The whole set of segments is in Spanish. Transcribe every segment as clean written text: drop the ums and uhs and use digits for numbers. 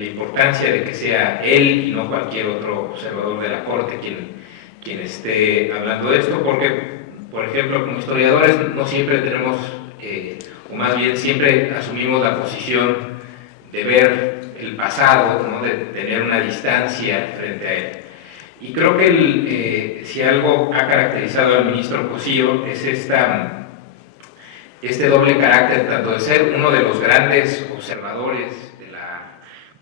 la importancia de que sea él y no cualquier otro observador de la Corte quien esté hablando de esto, porque, por ejemplo, como historiadores no siempre tenemos, o más bien siempre asumimos la posición de ver el pasado, ¿no? De tener una distancia frente a él. Y creo que si algo ha caracterizado al ministro Cosío es este doble carácter, tanto de ser uno de los grandes observadores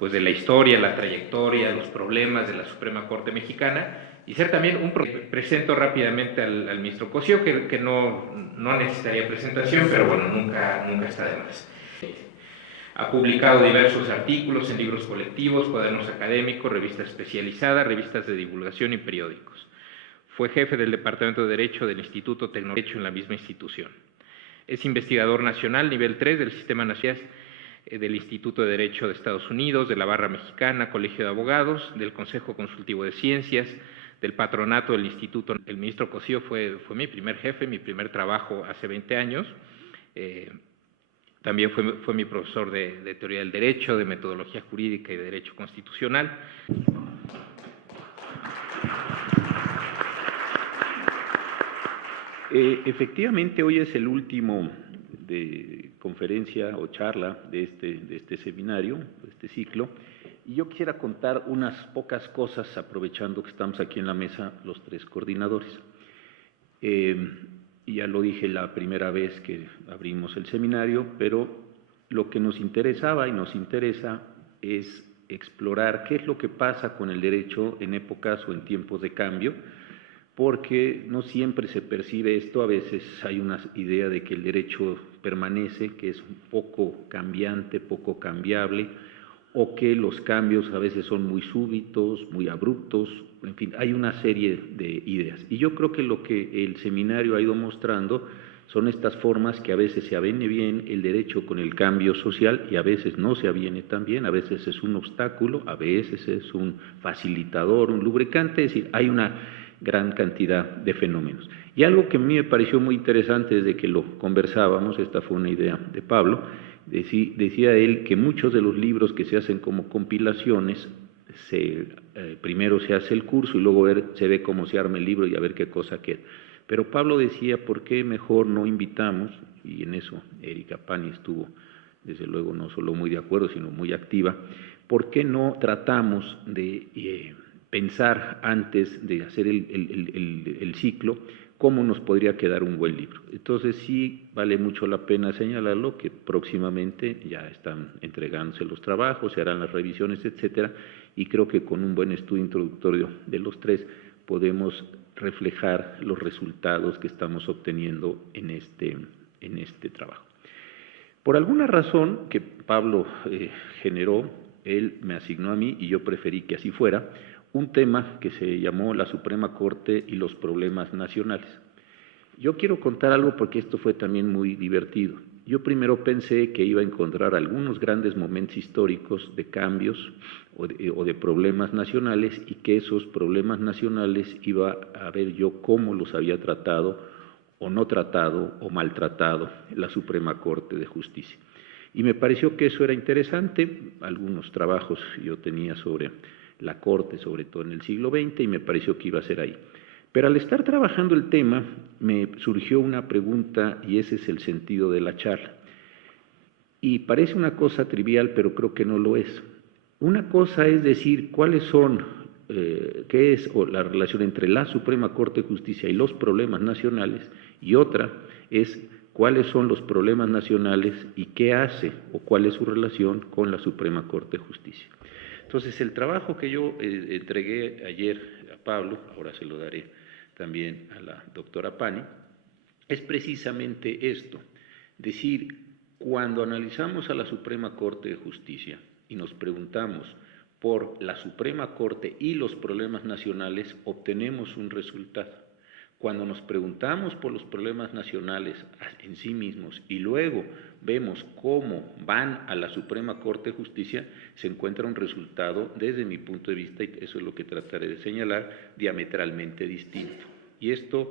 de la historia, la trayectoria, los problemas de la Suprema Corte Mexicana, y ser también presento rápidamente al ministro Cosío, que no necesitaría presentación, pero bueno, nunca está de más. Ha publicado diversos artículos en libros colectivos, cuadernos académicos, revistas especializadas, revistas de divulgación y periódicos. Fue jefe del Departamento de Derecho del Instituto Tecnológico en la misma institución. Es investigador nacional nivel 3 del Sistema Nacional del Instituto de Derecho de Estados Unidos, de la Barra Mexicana, Colegio de Abogados, del Consejo Consultivo de Ciencias, del patronato del Instituto. El ministro Cosío fue mi primer jefe, mi primer trabajo hace 20 años. También fue mi profesor de Teoría del Derecho, de Metodología Jurídica y de Derecho Constitucional. Efectivamente, hoy es el último de conferencia o charla de este seminario, de este ciclo, y yo quisiera contar unas pocas cosas, aprovechando que estamos aquí en la mesa los tres coordinadores. Ya lo dije la primera vez que abrimos el seminario, pero lo que nos interesaba y nos interesa es explorar qué es lo que pasa con el derecho en épocas o en tiempos de cambio, porque no siempre se percibe esto, a veces hay una idea de que el derecho permanece, que es un poco cambiante, poco cambiable, o que los cambios a veces son muy súbitos, muy abruptos, en fin, hay una serie de ideas. Y yo creo que lo que el seminario ha ido mostrando son estas formas que a veces se aviene bien el derecho con el cambio social y a veces no se aviene tan bien, a veces es un obstáculo, a veces es un facilitador, un lubricante, es decir, hay una gran cantidad de fenómenos. Y algo que a mí me pareció muy interesante desde que lo conversábamos, esta fue una idea de Pablo, decía él que muchos de los libros que se hacen como compilaciones, primero se hace el curso y luego se ve cómo se arma el libro y a ver qué cosa queda. Pero Pablo decía, ¿por qué mejor no invitamos? Y en eso Erika Pani estuvo, desde luego, no solo muy de acuerdo, sino muy activa. ¿Por qué no tratamos de pensar antes de hacer el ciclo cómo nos podría quedar un buen libro? Entonces sí vale mucho la pena señalarlo, que próximamente ya están entregándose los trabajos, se harán las revisiones, etcétera, y creo que con un buen estudio introductorio de los tres podemos reflejar los resultados que estamos obteniendo en este trabajo. Por alguna razón que Pablo generó, él me asignó a mí y yo preferí que así fuera, un tema que se llamó la Suprema Corte y los problemas nacionales. Yo quiero contar algo porque esto fue también muy divertido. Yo primero pensé que iba a encontrar algunos grandes momentos históricos de cambios o de problemas nacionales y que esos problemas nacionales iba a ver yo cómo los había tratado o no tratado o maltratado la Suprema Corte de Justicia. Y me pareció que eso era interesante. Algunos trabajos yo tenía sobre la Corte, sobre todo en el siglo XX, y me pareció que iba a ser ahí. Pero al estar trabajando el tema, me surgió una pregunta, y ese es el sentido de la charla. Y parece una cosa trivial, pero creo que no lo es. Una cosa es decir cuáles son, qué es la relación entre la Suprema Corte de Justicia y los problemas nacionales, y otra es cuáles son los problemas nacionales y qué hace o cuál es su relación con la Suprema Corte de Justicia. Entonces, el trabajo que yo entregué ayer a Pablo, ahora se lo daré también a la doctora Pani, es precisamente esto, decir, cuando analizamos a la Suprema Corte de Justicia y nos preguntamos por la Suprema Corte y los problemas nacionales, obtenemos un resultado. Cuando nos preguntamos por los problemas nacionales en sí mismos y luego vemos cómo van a la Suprema Corte de Justicia, se encuentra un resultado, desde mi punto de vista, y eso es lo que trataré de señalar, diametralmente distinto. Y esto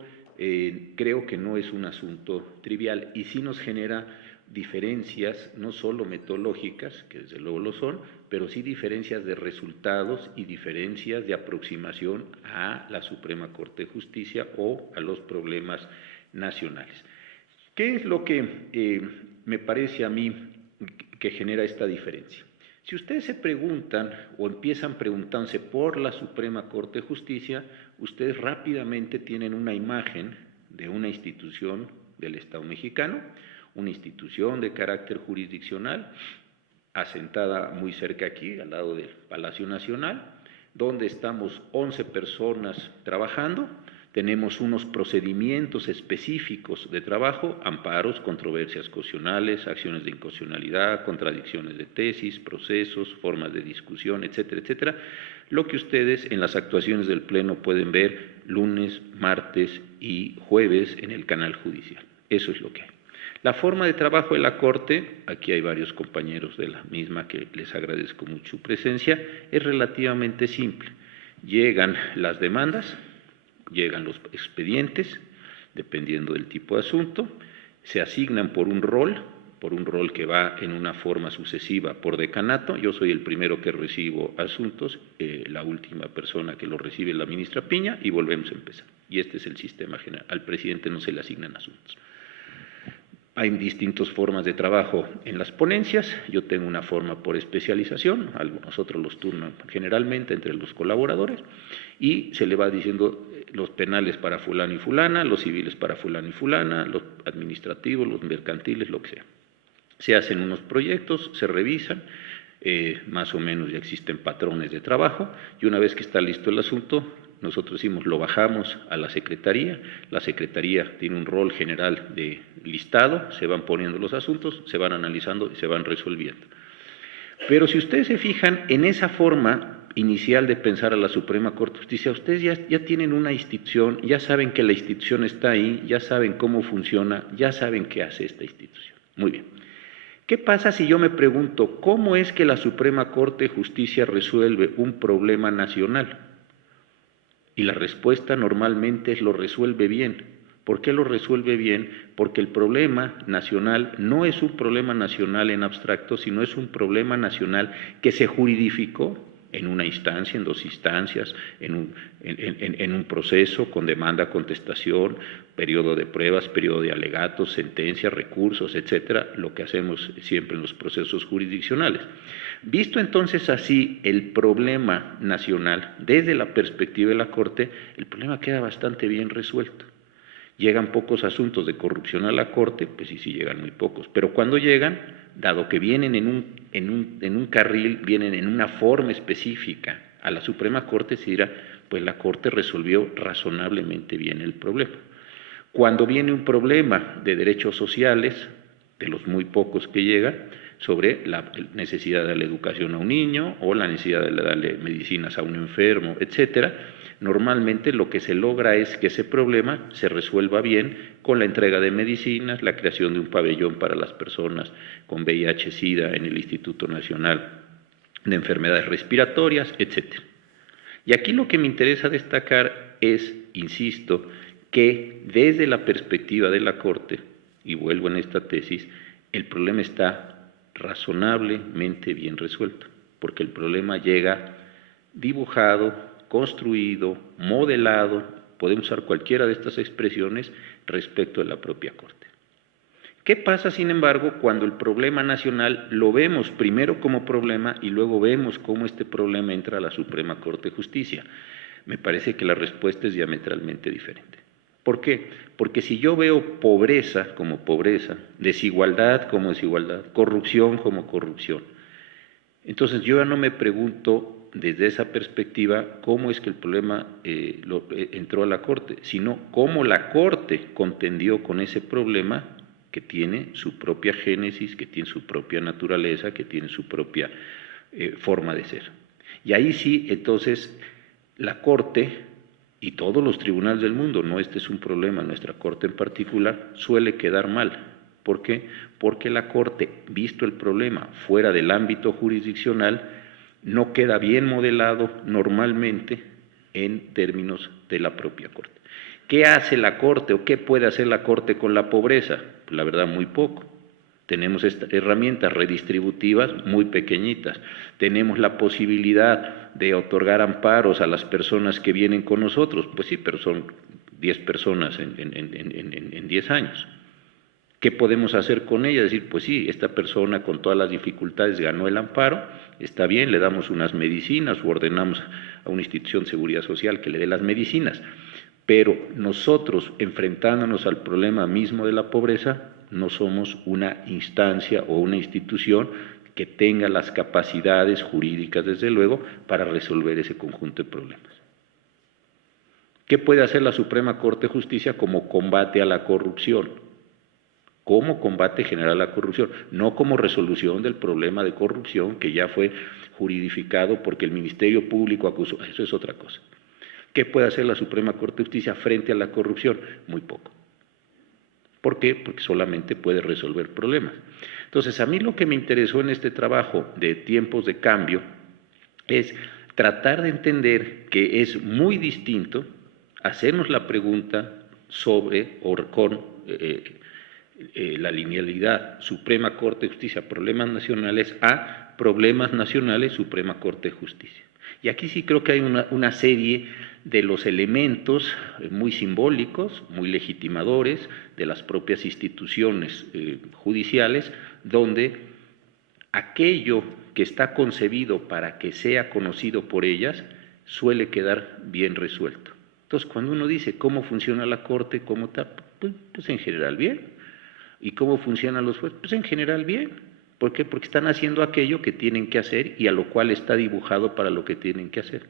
creo que no es un asunto trivial y sí nos genera diferencias, no solo metodológicas, que desde luego lo son, pero sí diferencias de resultados y diferencias de aproximación a la Suprema Corte de Justicia o a los problemas nacionales. ¿Qué es lo que me parece a mí que genera esta diferencia? Si ustedes se preguntan o empiezan preguntándose por la Suprema Corte de Justicia, ustedes rápidamente tienen una imagen de una institución del Estado mexicano, una institución de carácter jurisdiccional, asentada muy cerca aquí, al lado del Palacio Nacional, donde estamos 11 personas trabajando. Tenemos unos procedimientos específicos de trabajo, amparos, controversias constitucionales, acciones de inconstitucionalidad, contradicciones de tesis, procesos, formas de discusión, etcétera, etcétera. Lo que ustedes en las actuaciones del Pleno pueden ver lunes, martes y jueves en el canal judicial. Eso es lo que hay. La forma de trabajo de la Corte, aquí hay varios compañeros de la misma que les agradezco mucho su presencia, es relativamente simple. Llegan las demandas, llegan los expedientes, dependiendo del tipo de asunto, se asignan por un rol que va en una forma sucesiva por decanato. Yo soy el primero que recibo asuntos, la última persona que lo recibe es la ministra Piña y volvemos a empezar. Y este es el sistema general. Al presidente no se le asignan asuntos. Hay distintas formas de trabajo en las ponencias. Yo tengo una forma por especialización, algunos otros los turnan generalmente entre los colaboradores, y se le va diciendo los penales para fulano y fulana, los civiles para fulano y fulana, los administrativos, los mercantiles, lo que sea. Se hacen unos proyectos, se revisan, más o menos ya existen patrones de trabajo, y una vez que está listo el asunto, nosotros decimos, lo bajamos a la Secretaría tiene un rol general de listado, se van poniendo los asuntos, se van analizando y se van resolviendo. Pero si ustedes se fijan en esa forma inicial de pensar a la Suprema Corte de Justicia, ustedes ya tienen una institución, ya saben que la institución está ahí, ya saben cómo funciona, ya saben qué hace esta institución. Muy bien. ¿Qué pasa si yo me pregunto, cómo es que la Suprema Corte de Justicia resuelve un problema nacional? Y la respuesta normalmente es lo resuelve bien. ¿Por qué lo resuelve bien? Porque el problema nacional no es un problema nacional en abstracto, sino es un problema nacional que se juridificó en una instancia, en dos instancias, en un proceso con demanda, contestación, periodo de pruebas, periodo de alegatos, sentencias, recursos, etcétera, lo que hacemos siempre en los procesos jurisdiccionales. Visto entonces así el problema nacional, desde la perspectiva de la Corte, el problema queda bastante bien resuelto. Llegan pocos asuntos de corrupción a la Corte, pues sí llegan muy pocos, pero cuando llegan, dado que vienen en un carril, vienen en una forma específica a la Suprema Corte, se dirá, pues la Corte resolvió razonablemente bien el problema. Cuando viene un problema de derechos sociales, de los muy pocos que llegan, sobre la necesidad de darle educación a un niño o la necesidad de darle medicinas a un enfermo, etcétera, normalmente lo que se logra es que ese problema se resuelva bien con la entrega de medicinas, la creación de un pabellón para las personas con VIH-Sida en el Instituto Nacional de Enfermedades Respiratorias, etcétera. Y aquí lo que me interesa destacar es, insisto, que desde la perspectiva de la Corte, y vuelvo en esta tesis, el problema está razonablemente bien resuelto, porque el problema llega dibujado, construido, modelado, podemos usar cualquiera de estas expresiones respecto de la propia Corte. ¿Qué pasa, sin embargo, cuando el problema nacional lo vemos primero como problema y luego vemos cómo este problema entra a la Suprema Corte de Justicia? Me parece que la respuesta es diametralmente diferente. ¿Por qué? Porque si yo veo pobreza como pobreza, desigualdad como desigualdad, corrupción como corrupción, entonces yo ya no me pregunto desde esa perspectiva cómo es que el problema entró a la Corte, sino cómo la Corte contendió con ese problema que tiene su propia génesis, que tiene su propia naturaleza, que tiene su propia forma de ser. Y ahí sí, entonces, la Corte y todos los tribunales del mundo, no este es un problema, nuestra Corte en particular, suele quedar mal. ¿Por qué? Porque la Corte, visto el problema fuera del ámbito jurisdiccional, no queda bien modelado normalmente en términos de la propia Corte. ¿Qué hace la Corte o qué puede hacer la Corte con la pobreza? Pues la verdad, muy poco. Tenemos herramientas redistributivas muy pequeñitas. Tenemos la posibilidad de otorgar amparos a las personas que vienen con nosotros. Pues sí, pero son 10 personas en 10 años. ¿Qué podemos hacer con ella? Decir, pues sí, esta persona con todas las dificultades ganó el amparo, está bien, le damos unas medicinas o ordenamos a una institución de seguridad social que le dé las medicinas. Pero nosotros, enfrentándonos al problema mismo de la pobreza, no somos una instancia o una institución que tenga las capacidades jurídicas, desde luego, para resolver ese conjunto de problemas. ¿Qué puede hacer la Suprema Corte de Justicia como combate a la corrupción? Como combate general a la corrupción, no como resolución del problema de corrupción que ya fue juridificado porque el Ministerio Público acusó. Eso es otra cosa. ¿Qué puede hacer la Suprema Corte de Justicia frente a la corrupción? Muy poco. ¿Por qué? Porque solamente puede resolver problemas. Entonces, a mí lo que me interesó en este trabajo de tiempos de cambio es tratar de entender que es muy distinto hacernos la pregunta sobre o con la linealidad Suprema Corte de Justicia, problemas nacionales, a problemas nacionales, Suprema Corte de Justicia. Y aquí sí creo que hay una serie de los elementos muy simbólicos, muy legitimadores de las propias instituciones judiciales, donde aquello que está concebido para que sea conocido por ellas suele quedar bien resuelto. Entonces, cuando uno dice cómo funciona la Corte, cómo está, pues en general bien. ¿Y cómo funcionan los jueces? Pues en general bien. ¿Por qué? Porque están haciendo aquello que tienen que hacer y a lo cual está dibujado para lo que tienen que hacer.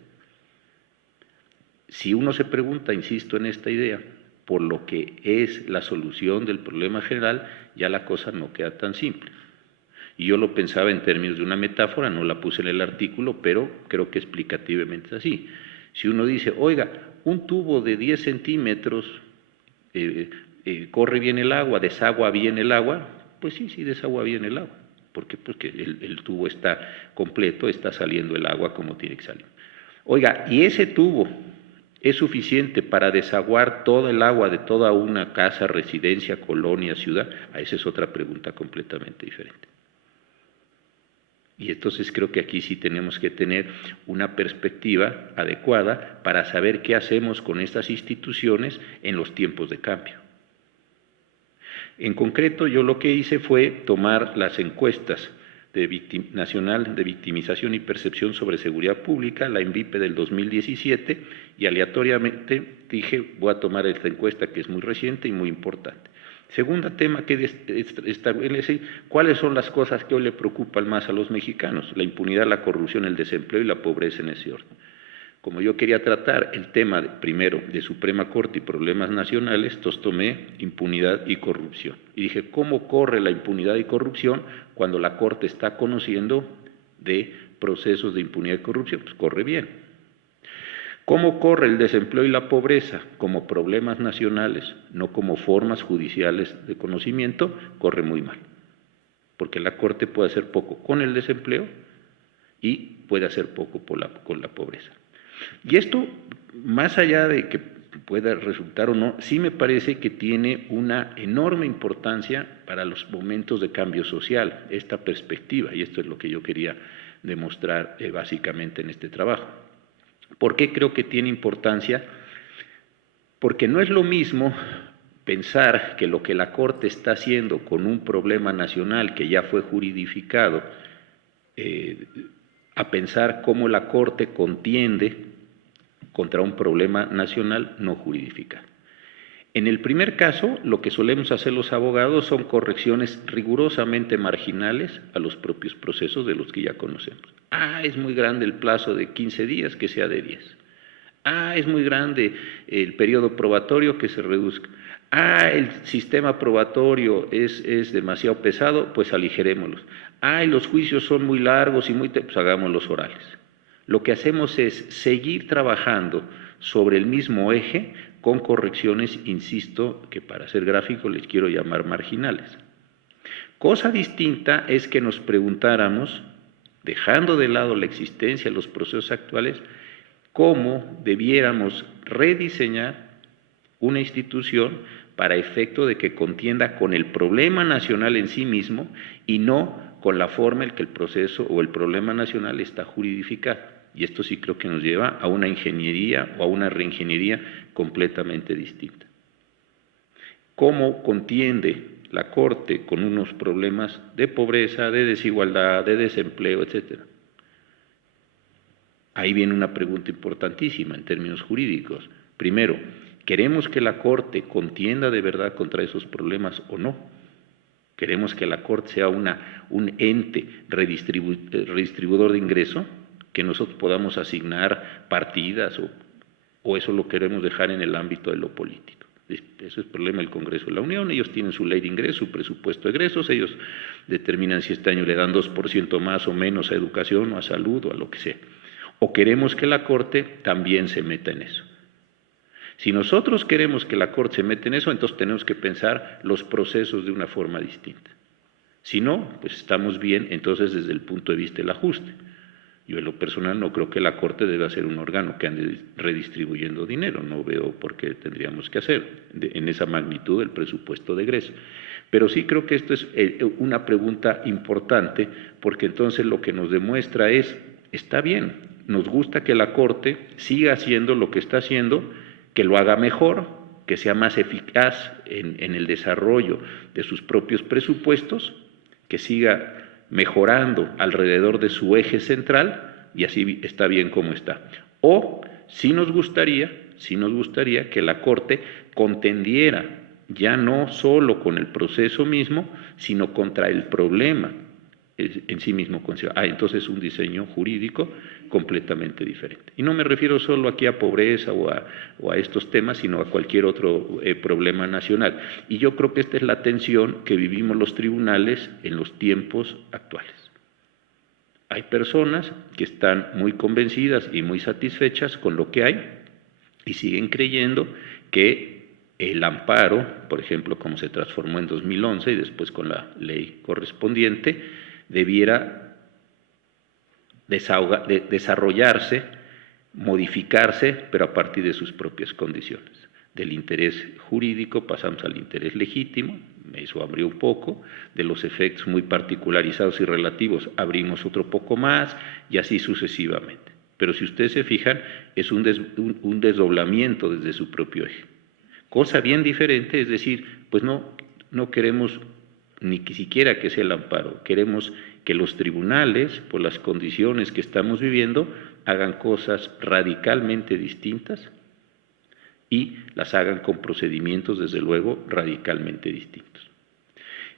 Si uno se pregunta, insisto en esta idea, por lo que es la solución del problema general, ya la cosa no queda tan simple. Y yo lo pensaba en términos de una metáfora, no la puse en el artículo, pero creo que explicativamente es así. Si uno dice, oiga, un tubo de 10 centímetros corre bien el agua, desagua bien el agua, pues sí, desagua bien el agua. ¿Por qué? Porque el tubo está completo, está saliendo el agua como tiene que salir. Oiga, ¿y ese tubo es suficiente para desaguar todo el agua de toda una casa, residencia, colonia, ciudad? Esa es otra pregunta completamente diferente. Y entonces creo que aquí sí tenemos que tener una perspectiva adecuada para saber qué hacemos con estas instituciones en los tiempos de cambio. En concreto, yo lo que hice fue tomar las encuestas nacional de victimización y percepción sobre seguridad pública, la ENVIPE del 2017, y aleatoriamente dije, voy a tomar esta encuesta que es muy reciente y muy importante. Segundo tema que establece, ¿cuáles son las cosas que hoy le preocupan más a los mexicanos? La impunidad, la corrupción, el desempleo y la pobreza en ese orden. Como yo quería tratar el tema primero de Suprema Corte y problemas nacionales, entonces tomé impunidad y corrupción. Y dije, ¿cómo corre la impunidad y corrupción cuando la Corte está conociendo de procesos de impunidad y corrupción? Pues corre bien. ¿Cómo corre el desempleo y la pobreza? Como problemas nacionales, no como formas judiciales de conocimiento, corre muy mal. Porque la Corte puede hacer poco con el desempleo y puede hacer poco con la pobreza. Y esto, más allá de que pueda resultar o no, sí me parece que tiene una enorme importancia para los momentos de cambio social, esta perspectiva, y esto es lo que yo quería demostrar básicamente en este trabajo. ¿Por qué creo que tiene importancia? Porque no es lo mismo pensar que lo que la Corte está haciendo con un problema nacional que ya fue juridificado, a pensar cómo la Corte contiende contra un problema nacional no juridificado. En el primer caso, lo que solemos hacer los abogados son correcciones rigurosamente marginales a los propios procesos de los que ya conocemos. Es muy grande el plazo de 15 días, que sea de 10. Es muy grande el periodo probatorio, que se reduzca. El sistema probatorio es demasiado pesado, pues aligerémoslos. Y los juicios son muy largos y pues hagámoslos orales. Lo que hacemos es seguir trabajando sobre el mismo eje con correcciones, insisto, que para ser gráfico les quiero llamar marginales. Cosa distinta es que nos preguntáramos, dejando de lado la existencia de los procesos actuales, cómo debiéramos rediseñar una institución para efecto de que contienda con el problema nacional en sí mismo y no con la forma en que el proceso o el problema nacional está juridificado. Y esto sí creo que nos lleva a una ingeniería o a una reingeniería completamente distinta. ¿Cómo contiende la Corte con unos problemas de pobreza, de desigualdad, de desempleo, etcétera? Ahí viene una pregunta importantísima en términos jurídicos. Primero, ¿queremos que la Corte contienda de verdad contra esos problemas o no? ¿Queremos que la Corte sea un ente redistribuidor de ingreso, que nosotros podamos asignar partidas o eso lo queremos dejar en el ámbito de lo político? Eso es el problema del Congreso de la Unión. Ellos tienen su ley de ingresos, su presupuesto de egresos, ellos determinan si este año le dan 2% más o menos a educación o a salud o a lo que sea. ¿O queremos que la Corte también se meta en eso? Si nosotros queremos que la Corte se meta en eso, entonces tenemos que pensar los procesos de una forma distinta. Si no, pues estamos bien, entonces desde el punto de vista del ajuste. Yo en lo personal no creo que la Corte deba ser un órgano que ande redistribuyendo dinero, no veo por qué tendríamos que hacer en esa magnitud el presupuesto de egreso. Pero sí creo que esto es una pregunta importante, porque entonces lo que nos demuestra es, está bien, nos gusta que la Corte siga haciendo lo que está haciendo, que lo haga mejor, que sea más eficaz en el desarrollo de sus propios presupuestos, que siga mejorando alrededor de su eje central, y así está bien como está. O sí nos gustaría que la Corte contendiera ya no solo con el proceso mismo, sino contra el problema en sí mismo. Entonces un diseño jurídico completamente diferente. Y no me refiero solo aquí a pobreza o a estos temas, sino a cualquier otro problema nacional. Y yo creo que esta es la tensión que vivimos los tribunales en los tiempos actuales. Hay personas que están muy convencidas y muy satisfechas con lo que hay y siguen creyendo que el amparo, por ejemplo, como se transformó en 2011 y después con la ley correspondiente, debiera desarrollarse, modificarse, pero a partir de sus propias condiciones. Del interés jurídico pasamos al interés legítimo, eso abrió un poco, de los efectos muy particularizados y relativos abrimos otro poco más, y así sucesivamente. Pero si ustedes se fijan, es un desdoblamiento desde su propio eje. Cosa bien diferente, es decir, pues no queremos ni siquiera que sea el amparo, queremos que los tribunales, por las condiciones que estamos viviendo, hagan cosas radicalmente distintas y las hagan con procedimientos, desde luego, radicalmente distintos.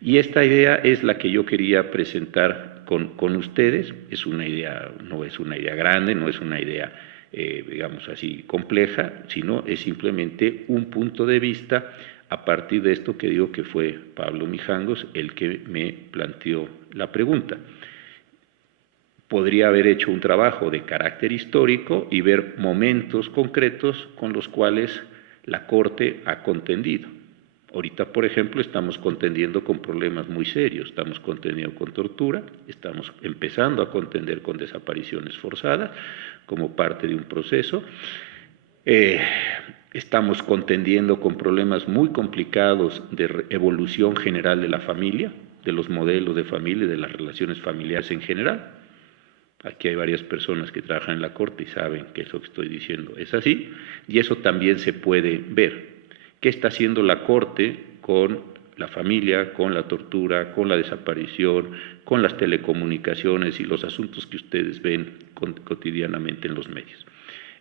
Y esta idea es la que yo quería presentar con ustedes. Es una idea, no es una idea grande, no es una idea, digamos así, compleja, sino es simplemente un punto de vista a partir de esto que digo que fue Pablo Mijangos el que me planteó la pregunta. Podría haber hecho un trabajo de carácter histórico y ver momentos concretos con los cuales la Corte ha contendido. Ahorita, por ejemplo, estamos contendiendo con problemas muy serios, estamos contendiendo con tortura, estamos empezando a contender con desapariciones forzadas como parte de un proceso. Estamos contendiendo con problemas muy complicados de evolución general de la familia, de los modelos de familia y de las relaciones familiares en general. Aquí hay varias personas que trabajan en la Corte y saben que eso que estoy diciendo es así, y eso también se puede ver. ¿Qué está haciendo la Corte con la familia, con la tortura, con la desaparición, con las telecomunicaciones y los asuntos que ustedes ven cotidianamente en los medios?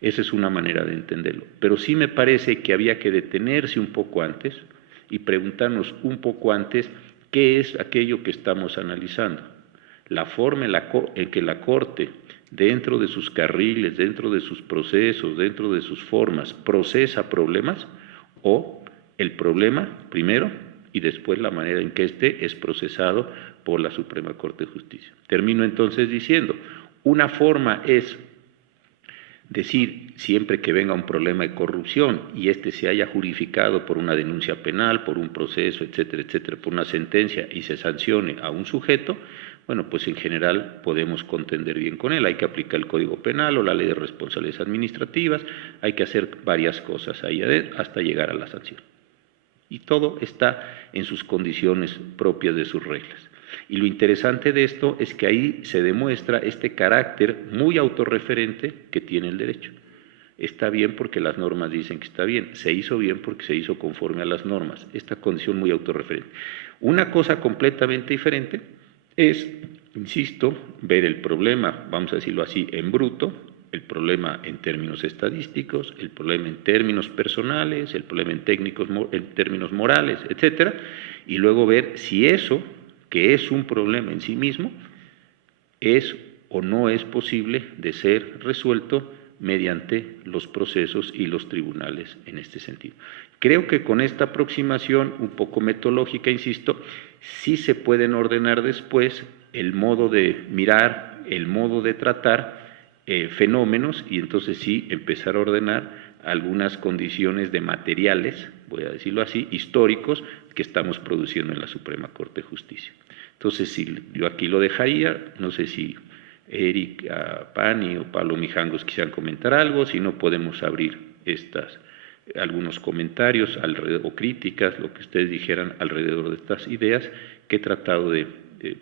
Esa es una manera de entenderlo. Pero sí me parece que había que detenerse un poco antes y preguntarnos un poco antes qué es aquello que estamos analizando. La forma en que la Corte, dentro de sus carriles, dentro de sus procesos, dentro de sus formas, procesa problemas, o el problema primero y después la manera en que éste es procesado por la Suprema Corte de Justicia. Termino entonces diciendo, una forma es decir, siempre que venga un problema de corrupción y este se haya jurificado por una denuncia penal, por un proceso, etcétera, etcétera, por una sentencia y se sancione a un sujeto, bueno, pues en general podemos contender bien con él. Hay que aplicar el Código Penal o la Ley de Responsabilidades Administrativas, hay que hacer varias cosas ahí hasta llegar a la sanción. Y todo está en sus condiciones propias de sus reglas. Y lo interesante de esto es que ahí se demuestra este carácter muy autorreferente que tiene el derecho. Está bien porque las normas dicen que está bien, se hizo bien porque se hizo conforme a las normas, esta condición muy autorreferente. Una cosa completamente diferente es, insisto, ver el problema, vamos a decirlo así, en bruto, el problema en términos estadísticos, el problema en términos personales, el problema en términos morales, etcétera, y luego ver si eso, que es un problema en sí mismo, es o no es posible de ser resuelto mediante los procesos y los tribunales en este sentido. Creo que con esta aproximación, un poco metodológica, insisto, sí se pueden ordenar después el modo de mirar, el modo de tratar fenómenos, y entonces sí empezar a ordenar algunas condiciones de materiales, voy a decirlo así, históricos, que estamos produciendo en la Suprema Corte de Justicia. Entonces, sí, yo aquí lo dejaría, no sé si Eric Pani o Pablo Mijangos quisieran comentar algo, si no podemos abrir algunos comentarios o críticas, lo que ustedes dijeran alrededor de estas ideas que he tratado de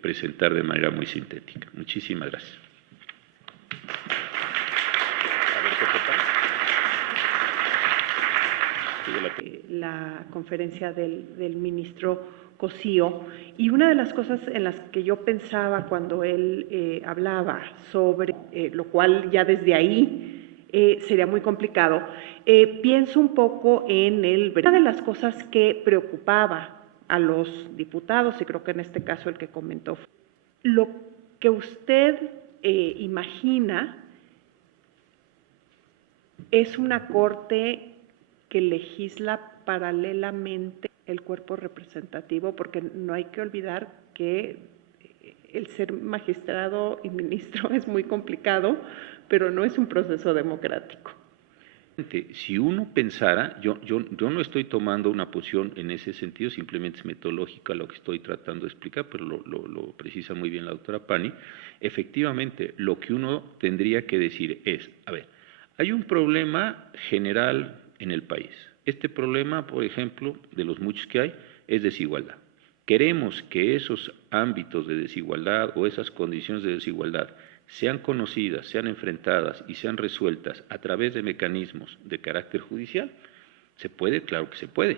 presentar de manera muy sintética. Muchísimas gracias. La conferencia del ministro Cosío, y una de las cosas en las que yo pensaba cuando él hablaba sobre, lo cual ya desde ahí sería muy complicado, pienso un poco en una de las cosas que preocupaba a los diputados, y creo que en este caso el que comentó, lo que usted imagina es una corte que legisla paralelamente el cuerpo representativo, porque no hay que olvidar que el ser magistrado y ministro es muy complicado, pero no es un proceso democrático. Si uno pensara, yo no estoy tomando una posición en ese sentido, simplemente es metodológica lo que estoy tratando de explicar, pero lo precisa muy bien la doctora Pani. Efectivamente, lo que uno tendría que decir es, a ver, hay un problema general en el país. Este problema, por ejemplo, de los muchos que hay, es desigualdad. Queremos que esos ámbitos de desigualdad o esas condiciones de desigualdad sean conocidas, sean enfrentadas y sean resueltas a través de mecanismos de carácter judicial. ¿Se puede? Claro que se puede.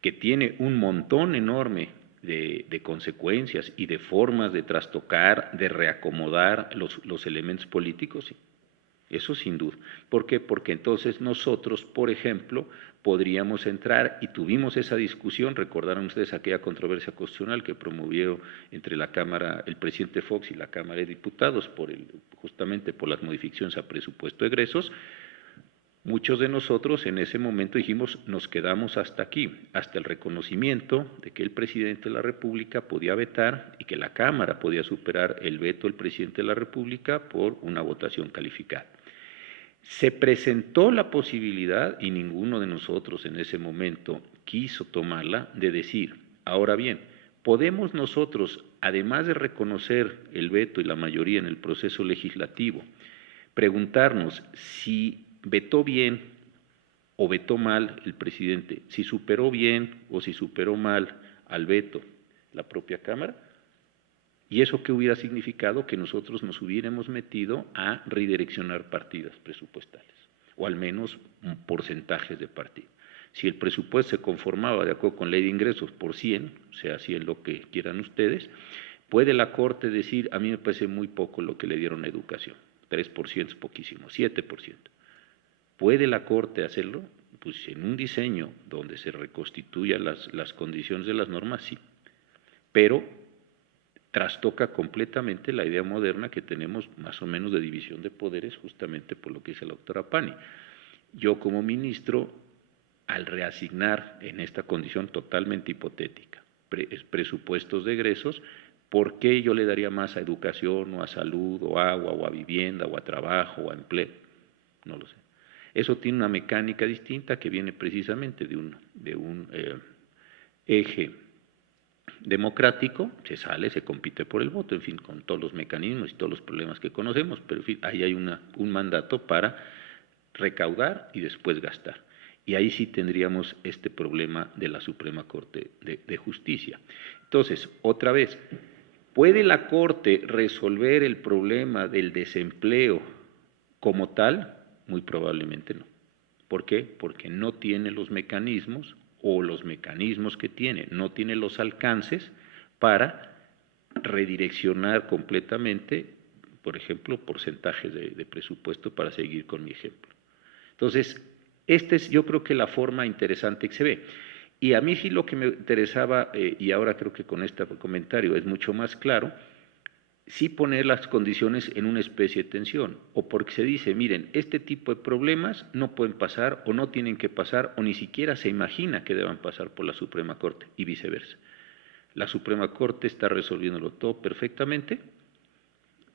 Que tiene un montón enorme de consecuencias y de formas de trastocar, de reacomodar los elementos políticos, sí. Eso sin duda. ¿Por qué? Porque entonces nosotros, por ejemplo, podríamos entrar, y tuvimos esa discusión, recordaron ustedes aquella controversia constitucional que promovió entre la Cámara, el presidente Fox y la Cámara de Diputados, justamente por las modificaciones a presupuesto de egresos. Muchos de nosotros en ese momento dijimos, nos quedamos hasta aquí, hasta el reconocimiento de que el presidente de la República podía vetar y que la Cámara podía superar el veto del presidente de la República por una votación calificada. Se presentó la posibilidad, y ninguno de nosotros en ese momento quiso tomarla, de decir, ahora bien, podemos nosotros, además de reconocer el veto y la mayoría en el proceso legislativo, preguntarnos si vetó bien o vetó mal el presidente, si superó bien o si superó mal al veto la propia Cámara. ¿Y eso qué hubiera significado? Que nosotros nos hubiéramos metido a redireccionar partidas presupuestales, o al menos porcentajes de partidas. Si el presupuesto se conformaba de acuerdo con ley de ingresos por 100, o sea, 100 lo que quieran ustedes, puede la Corte decir, a mí me parece muy poco lo que le dieron a educación, 3% es poquísimo, 7%. ¿Puede la Corte hacerlo? Pues en un diseño donde se reconstituyan las condiciones de las normas, sí, pero trastoca completamente la idea moderna que tenemos más o menos de división de poderes, justamente por lo que dice la doctora Pani. Yo como ministro, al reasignar en esta condición totalmente hipotética presupuestos de egresos, ¿por qué yo le daría más a educación o a salud o a agua o a vivienda o a trabajo o a empleo? No lo sé. Eso tiene una mecánica distinta que viene precisamente de un eje democrático, se sale, se compite por el voto, en fin, con todos los mecanismos y todos los problemas que conocemos, pero en fin, ahí hay un mandato para recaudar y después gastar. Y ahí sí tendríamos este problema de la Suprema Corte de Justicia. Entonces, otra vez, ¿puede la Corte resolver el problema del desempleo como tal? Muy probablemente no. ¿Por qué? Porque no tiene los mecanismos, o los mecanismos que tiene no tiene los alcances para redireccionar completamente, por ejemplo, porcentajes de presupuesto, para seguir con mi ejemplo. Entonces, esta es, yo creo que la forma interesante que se ve. Y a mí sí lo que me interesaba, y ahora creo que con este comentario es mucho más claro, sí poner las condiciones en una especie de tensión, o porque se dice, miren, este tipo de problemas no pueden pasar, o no tienen que pasar, o ni siquiera se imagina que deban pasar por la Suprema Corte, y viceversa. La Suprema Corte está resolviéndolo todo perfectamente,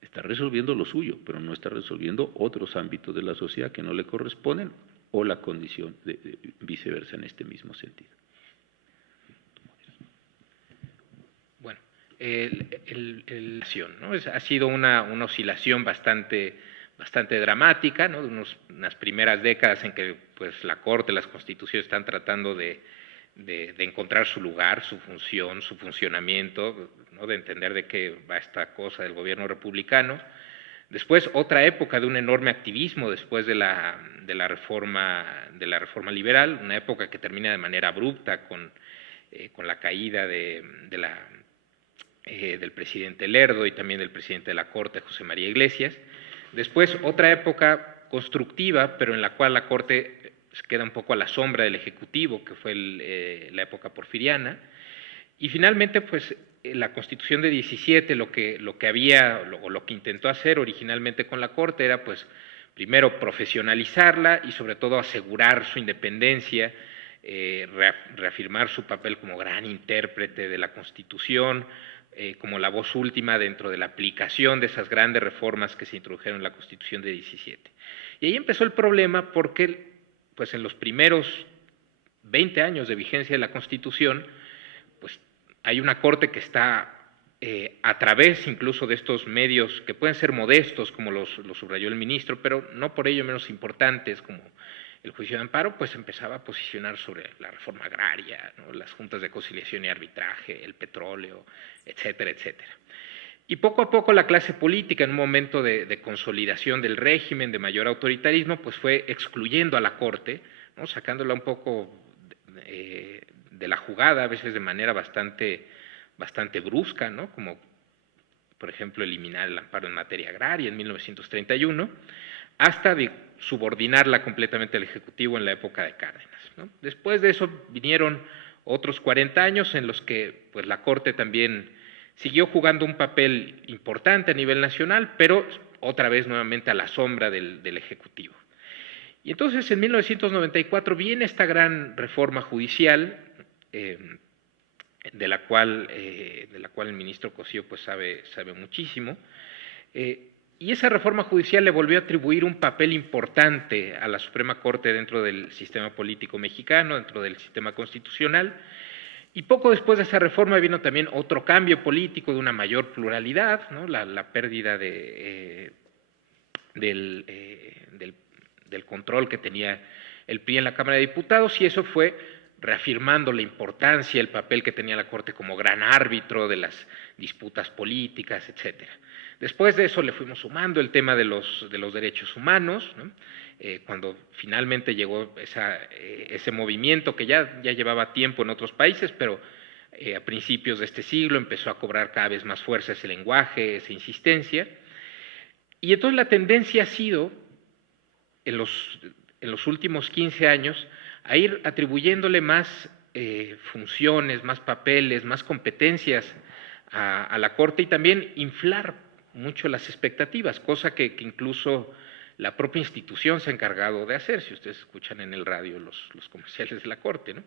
está resolviendo lo suyo, pero no está resolviendo otros ámbitos de la sociedad que no le corresponden, o la condición de viceversa en este mismo sentido. Bueno, ¿no? Ha sido una oscilación bastante dramática, ¿no? De unas primeras décadas en que pues, la Corte, las constituciones están tratando de encontrar su lugar, su función, su funcionamiento, ¿no? De entender de qué va esta cosa del gobierno republicano. Después, otra época de un enorme activismo después de la reforma liberal, una época que termina de manera abrupta con la caída del presidente Lerdo y también del presidente de la Corte, José María Iglesias. Después, otra época constructiva, pero en la cual la Corte queda un poco a la sombra del Ejecutivo, que fue la época porfiriana. Y finalmente, pues, la Constitución de 17, lo que intentó hacer originalmente con la Corte era, pues, primero profesionalizarla y sobre todo asegurar su independencia, reafirmar su papel como gran intérprete de la Constitución, como la voz última dentro de la aplicación de esas grandes reformas que se introdujeron en la Constitución de 17. Y ahí empezó el problema porque, pues, en los primeros 20 años de vigencia de la Constitución, pues, hay una Corte que está a través incluso de estos medios que pueden ser modestos, como los subrayó el ministro, pero no por ello menos importantes, como el juicio de amparo, pues empezaba a posicionar sobre la reforma agraria, ¿no? Las juntas de conciliación y arbitraje, el petróleo, etcétera, etcétera. Y poco a poco la clase política, en un momento de consolidación del régimen, de mayor autoritarismo, pues fue excluyendo a la Corte, ¿no? Sacándola un poco de la jugada, a veces de manera bastante brusca, ¿no? Como, por ejemplo, eliminar el amparo en materia agraria en 1931, hasta de subordinarla completamente al Ejecutivo en la época de Cárdenas, ¿no? Después de eso vinieron otros 40 años en los que, pues, la Corte también siguió jugando un papel importante a nivel nacional, pero otra vez nuevamente a la sombra del Ejecutivo. Y entonces en 1994 viene esta gran reforma judicial, de la cual el ministro Cosío pues sabe muchísimo, y esa reforma judicial le volvió a atribuir un papel importante a la Suprema Corte dentro del sistema político mexicano, dentro del sistema constitucional. Y poco después de esa reforma vino también otro cambio político de una mayor pluralidad, ¿no? La pérdida del control que tenía el PRI en la Cámara de Diputados, y eso fue reafirmando la importancia, el papel que tenía la Corte como gran árbitro de las disputas políticas, etcétera. Después de eso le fuimos sumando el tema de los derechos humanos, ¿no? Cuando finalmente llegó ese movimiento que ya llevaba tiempo en otros países, pero a principios de este siglo empezó a cobrar cada vez más fuerza ese lenguaje, esa insistencia. Y entonces la tendencia ha sido, en los últimos 15 años, a ir atribuyéndole más funciones, más papeles, más competencias a la Corte, y también inflar mucho las expectativas, cosa que incluso la propia institución se ha encargado de hacer, si ustedes escuchan en el radio los comerciales de la Corte, ¿no?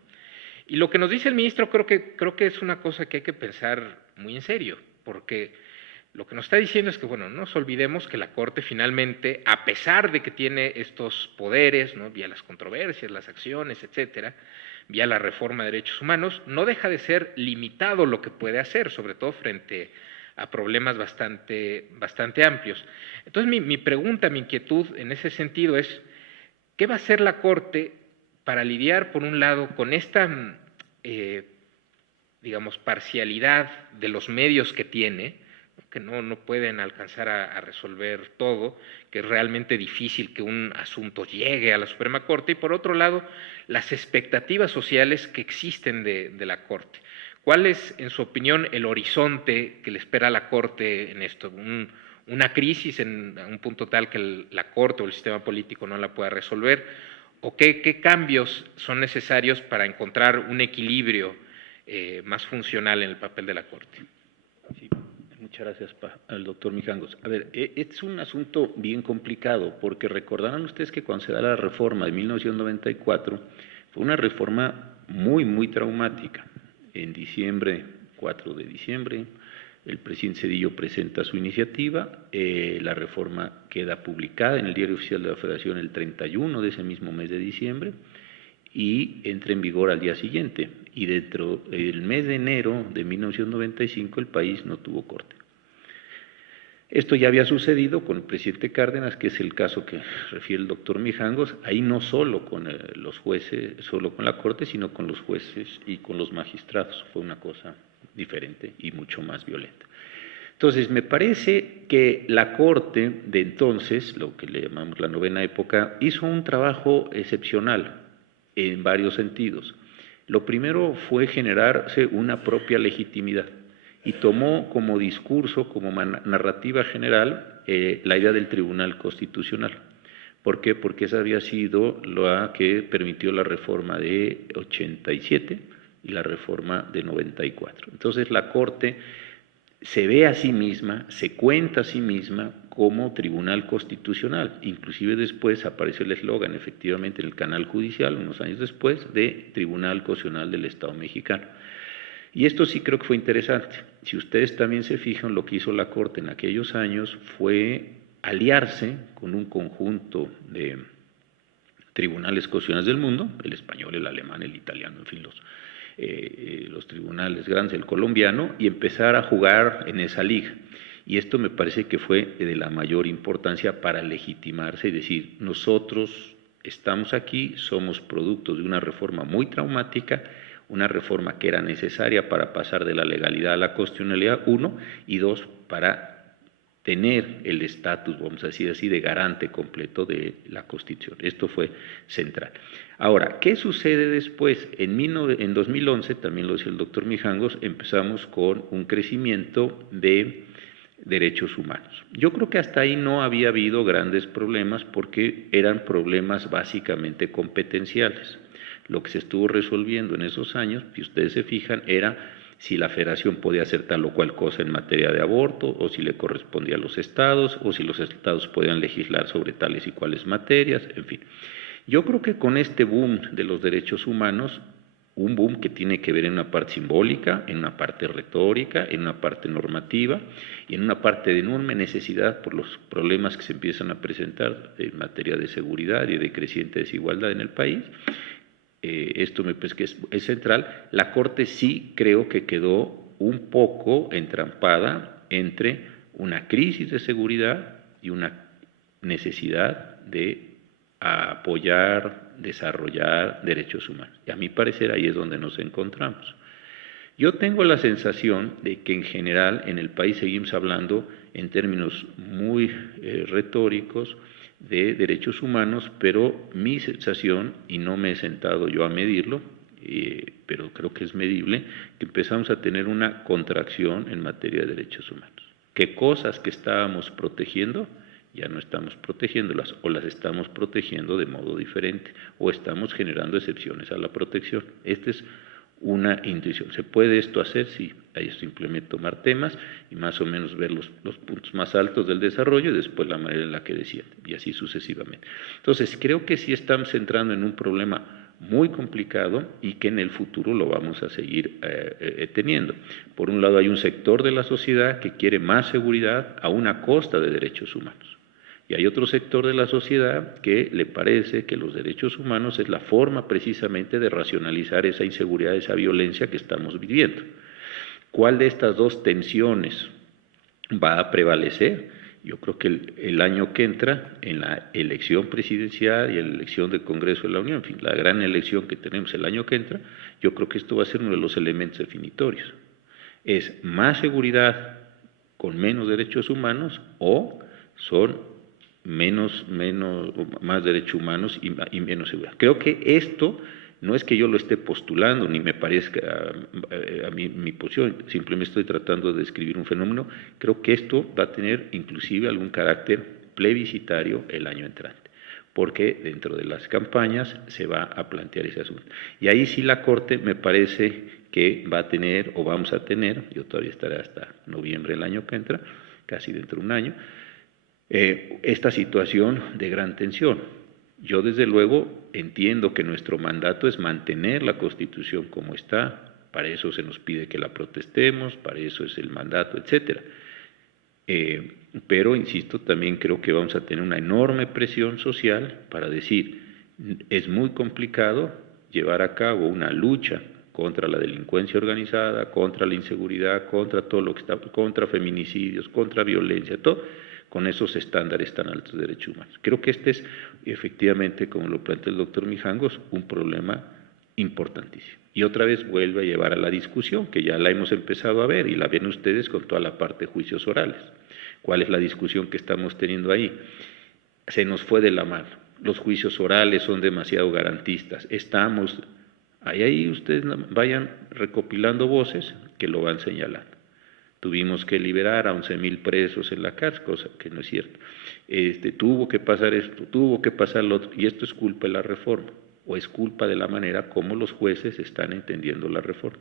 Y lo que nos dice el ministro creo que es una cosa que hay que pensar muy en serio, porque lo que nos está diciendo es que, bueno, no nos olvidemos que la Corte finalmente, a pesar de que tiene estos poderes, ¿no? Vía las controversias, las acciones, etcétera, vía la reforma de derechos humanos, no deja de ser limitado lo que puede hacer, sobre todo frente a problemas bastante amplios. Entonces, mi pregunta, mi inquietud en ese sentido es, ¿qué va a hacer la Corte para lidiar, por un lado, con esta, digamos, parcialidad de los medios que tiene, que no pueden alcanzar a resolver todo, que es realmente difícil que un asunto llegue a la Suprema Corte, y por otro lado, las expectativas sociales que existen de la Corte? ¿Cuál es, en su opinión, el horizonte que le espera a la Corte en esto? ¿Una crisis en un punto tal que la Corte o el sistema político no la pueda resolver? ¿O qué cambios son necesarios para encontrar un equilibrio más funcional en el papel de la Corte? Sí, muchas gracias al doctor Mijangos. A ver, es un asunto bien complicado, porque recordarán ustedes que cuando se da la reforma de 1994, fue una reforma muy traumática. En diciembre, 4 de diciembre, el presidente Zedillo presenta su iniciativa, la reforma queda publicada en el Diario Oficial de la Federación el 31 de ese mismo mes de diciembre y entra en vigor al día siguiente. Y dentro del mes de enero de 1995 el país no tuvo corte. Esto ya había sucedido con el presidente Cárdenas, que es el caso que refiere el doctor Mijangos, ahí no solo con los jueces, solo con la Corte, sino con los jueces y con los magistrados. Fue una cosa diferente y mucho más violenta. Entonces, me parece que la Corte de entonces, lo que le llamamos la novena época, hizo un trabajo excepcional en varios sentidos. Lo primero fue generarse una propia legitimidad y tomó como discurso, como narrativa general, la idea del Tribunal Constitucional. ¿Por qué? Porque esa había sido la que permitió la reforma de 87 y la reforma de 94. Entonces la Corte se ve a sí misma, se cuenta a sí misma como Tribunal Constitucional. Inclusive después apareció el eslogan, efectivamente, en el canal judicial, unos años después, de Tribunal Constitucional del Estado Mexicano. Y esto sí creo que fue interesante. Si ustedes también se fijan, lo que hizo la Corte en aquellos años fue aliarse con un conjunto de tribunales constitucionales del mundo, el español, el alemán, el italiano, en fin, los tribunales grandes, el colombiano, y empezar a jugar en esa liga. Y esto me parece que fue de la mayor importancia para legitimarse y decir, nosotros estamos aquí, somos productos de una reforma muy traumática, una reforma que era necesaria para pasar de la legalidad a la constitucionalidad, 1, y 2, para tener el estatus, vamos a decir así, de garante completo de la Constitución. Esto fue central. Ahora, ¿qué sucede después? En 2011, también lo decía el doctor Mijangos, empezamos con un crecimiento de derechos humanos. Yo creo que hasta ahí no había habido grandes problemas porque eran problemas básicamente competenciales. Lo que se estuvo resolviendo en esos años, si ustedes se fijan, era si la federación podía hacer tal o cual cosa en materia de aborto, o si le correspondía a los estados, o si los estados podían legislar sobre tales y cuales materias, en fin. Yo creo que con este boom de los derechos humanos, un boom que tiene que ver en una parte simbólica, en una parte retórica, en una parte normativa y en una parte de enorme necesidad por los problemas que se empiezan a presentar en materia de seguridad y de creciente desigualdad en el país. Esto me parece que es central. La Corte sí creo que quedó un poco entrampada entre una crisis de seguridad y una necesidad de apoyar, desarrollar derechos humanos. Y a mi parecer ahí es donde nos encontramos. Yo tengo la sensación de que en general en el país seguimos hablando en términos muy retóricos de derechos humanos, pero mi sensación, y no me he sentado yo a medirlo, pero creo que es medible, que empezamos a tener una contracción en materia de derechos humanos. ¿Qué cosas que estábamos protegiendo? Ya no estamos protegiéndolas, o las estamos protegiendo de modo diferente, o estamos generando excepciones a la protección. Esta es una intuición. ¿Se puede esto hacer? Sí, hay simplemente tomar temas y más o menos ver los puntos más altos del desarrollo y después la manera en la que desciende, y así sucesivamente. Entonces, creo que sí estamos entrando en un problema muy complicado y que en el futuro lo vamos a seguir teniendo. Por un lado, hay un sector de la sociedad que quiere más seguridad a una costa de derechos humanos. Y hay otro sector de la sociedad que le parece que los derechos humanos es la forma precisamente de racionalizar esa inseguridad, esa violencia que estamos viviendo. ¿Cuál de estas dos tensiones va a prevalecer? Yo creo que el año que entra, en la elección presidencial y en la elección del Congreso de la Unión, en fin, la gran elección que tenemos el año que entra, yo creo que esto va a ser uno de los elementos definitorios. ¿Es más seguridad con menos derechos humanos o son más derechos humanos y menos seguridad? Creo que esto no es que yo lo esté postulando, ni me parezca a mí mi posición, simplemente estoy tratando de describir un fenómeno. Creo que esto va a tener inclusive algún carácter plebiscitario el año entrante, porque dentro de las campañas se va a plantear ese asunto. Y ahí sí la Corte me parece que va a tener, o vamos a tener, yo todavía estaré hasta noviembre del año que entra, casi dentro de un año, esta situación de gran tensión. Yo desde luego entiendo que nuestro mandato es mantener la Constitución como está, para eso se nos pide que la protestemos, para eso es el mandato, etcétera. Pero, insisto, también creo que vamos a tener una enorme presión social para decir, es muy complicado llevar a cabo una lucha contra la delincuencia organizada, contra la inseguridad, contra todo lo que está, contra feminicidios, contra violencia, todo, con esos estándares tan altos de derechos humanos. Creo que este es, efectivamente, como lo plantea el doctor Mijangos, un problema importantísimo. Y otra vez vuelve a llevar a la discusión, que ya la hemos empezado a ver, y la ven ustedes con toda la parte de juicios orales. ¿Cuál es la discusión que estamos teniendo ahí? Se nos fue de la mano. Los juicios orales son demasiado garantistas. Ahí ustedes vayan recopilando voces que lo van señalando. Tuvimos que liberar a 11,000 presos en la cárcel, cosa que no es cierto. Tuvo que pasar esto, tuvo que pasar lo otro, y esto es culpa de la reforma, o es culpa de la manera como los jueces están entendiendo la reforma.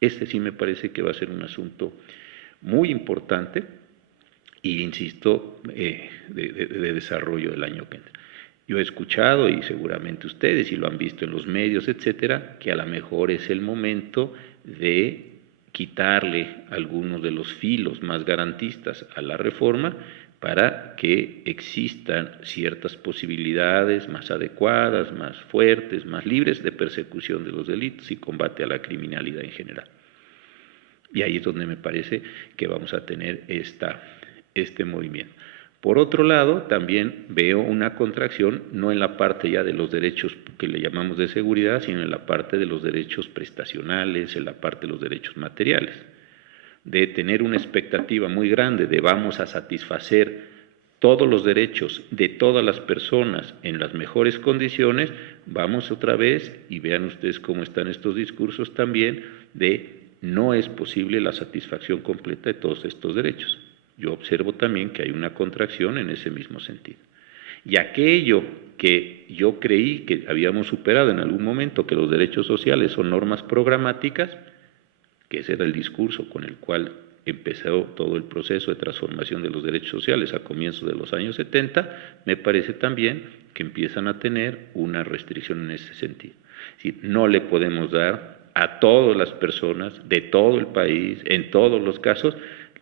Sí me parece que va a ser un asunto muy importante, y insisto, de desarrollo del año que entra. Yo he escuchado, y seguramente ustedes, y lo han visto en los medios, etcétera, que a lo mejor es el momento de quitarle algunos de los filos más garantistas a la reforma para que existan ciertas posibilidades más adecuadas, más fuertes, más libres de persecución de los delitos y combate a la criminalidad en general. Y ahí es donde me parece que vamos a tener este movimiento. Por otro lado, también veo una contracción, no en la parte ya de los derechos que le llamamos de seguridad, sino en la parte de los derechos prestacionales, en la parte de los derechos materiales, de tener una expectativa muy grande de vamos a satisfacer todos los derechos de todas las personas en las mejores condiciones. Vamos otra vez, y vean ustedes cómo están estos discursos también, de no es posible la satisfacción completa de todos estos derechos. Yo observo también que hay una contracción en ese mismo sentido. Y aquello que yo creí que habíamos superado en algún momento, que los derechos sociales son normas programáticas, que ese era el discurso con el cual empezó todo el proceso de transformación de los derechos sociales a comienzos de los años 70, me parece también que empiezan a tener una restricción en ese sentido. Es decir, no le podemos dar a todas las personas de todo el país, en todos los casos,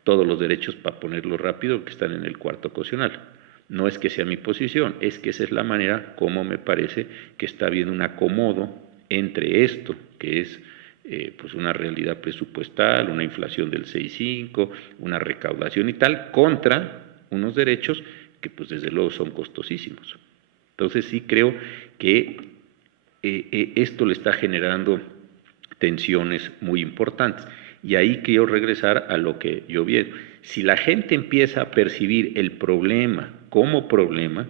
todos los derechos, para ponerlo rápido, que están en el cuarto constitucional. No es que sea mi posición, es que esa es la manera como me parece que está habiendo un acomodo entre esto, que es pues una realidad presupuestal, una inflación del 6,5, una recaudación y tal, contra unos derechos que pues desde luego son costosísimos. Entonces sí creo que esto le está generando tensiones muy importantes. Y ahí quiero regresar a lo que yo vi. Si la gente empieza a percibir el problema como problema,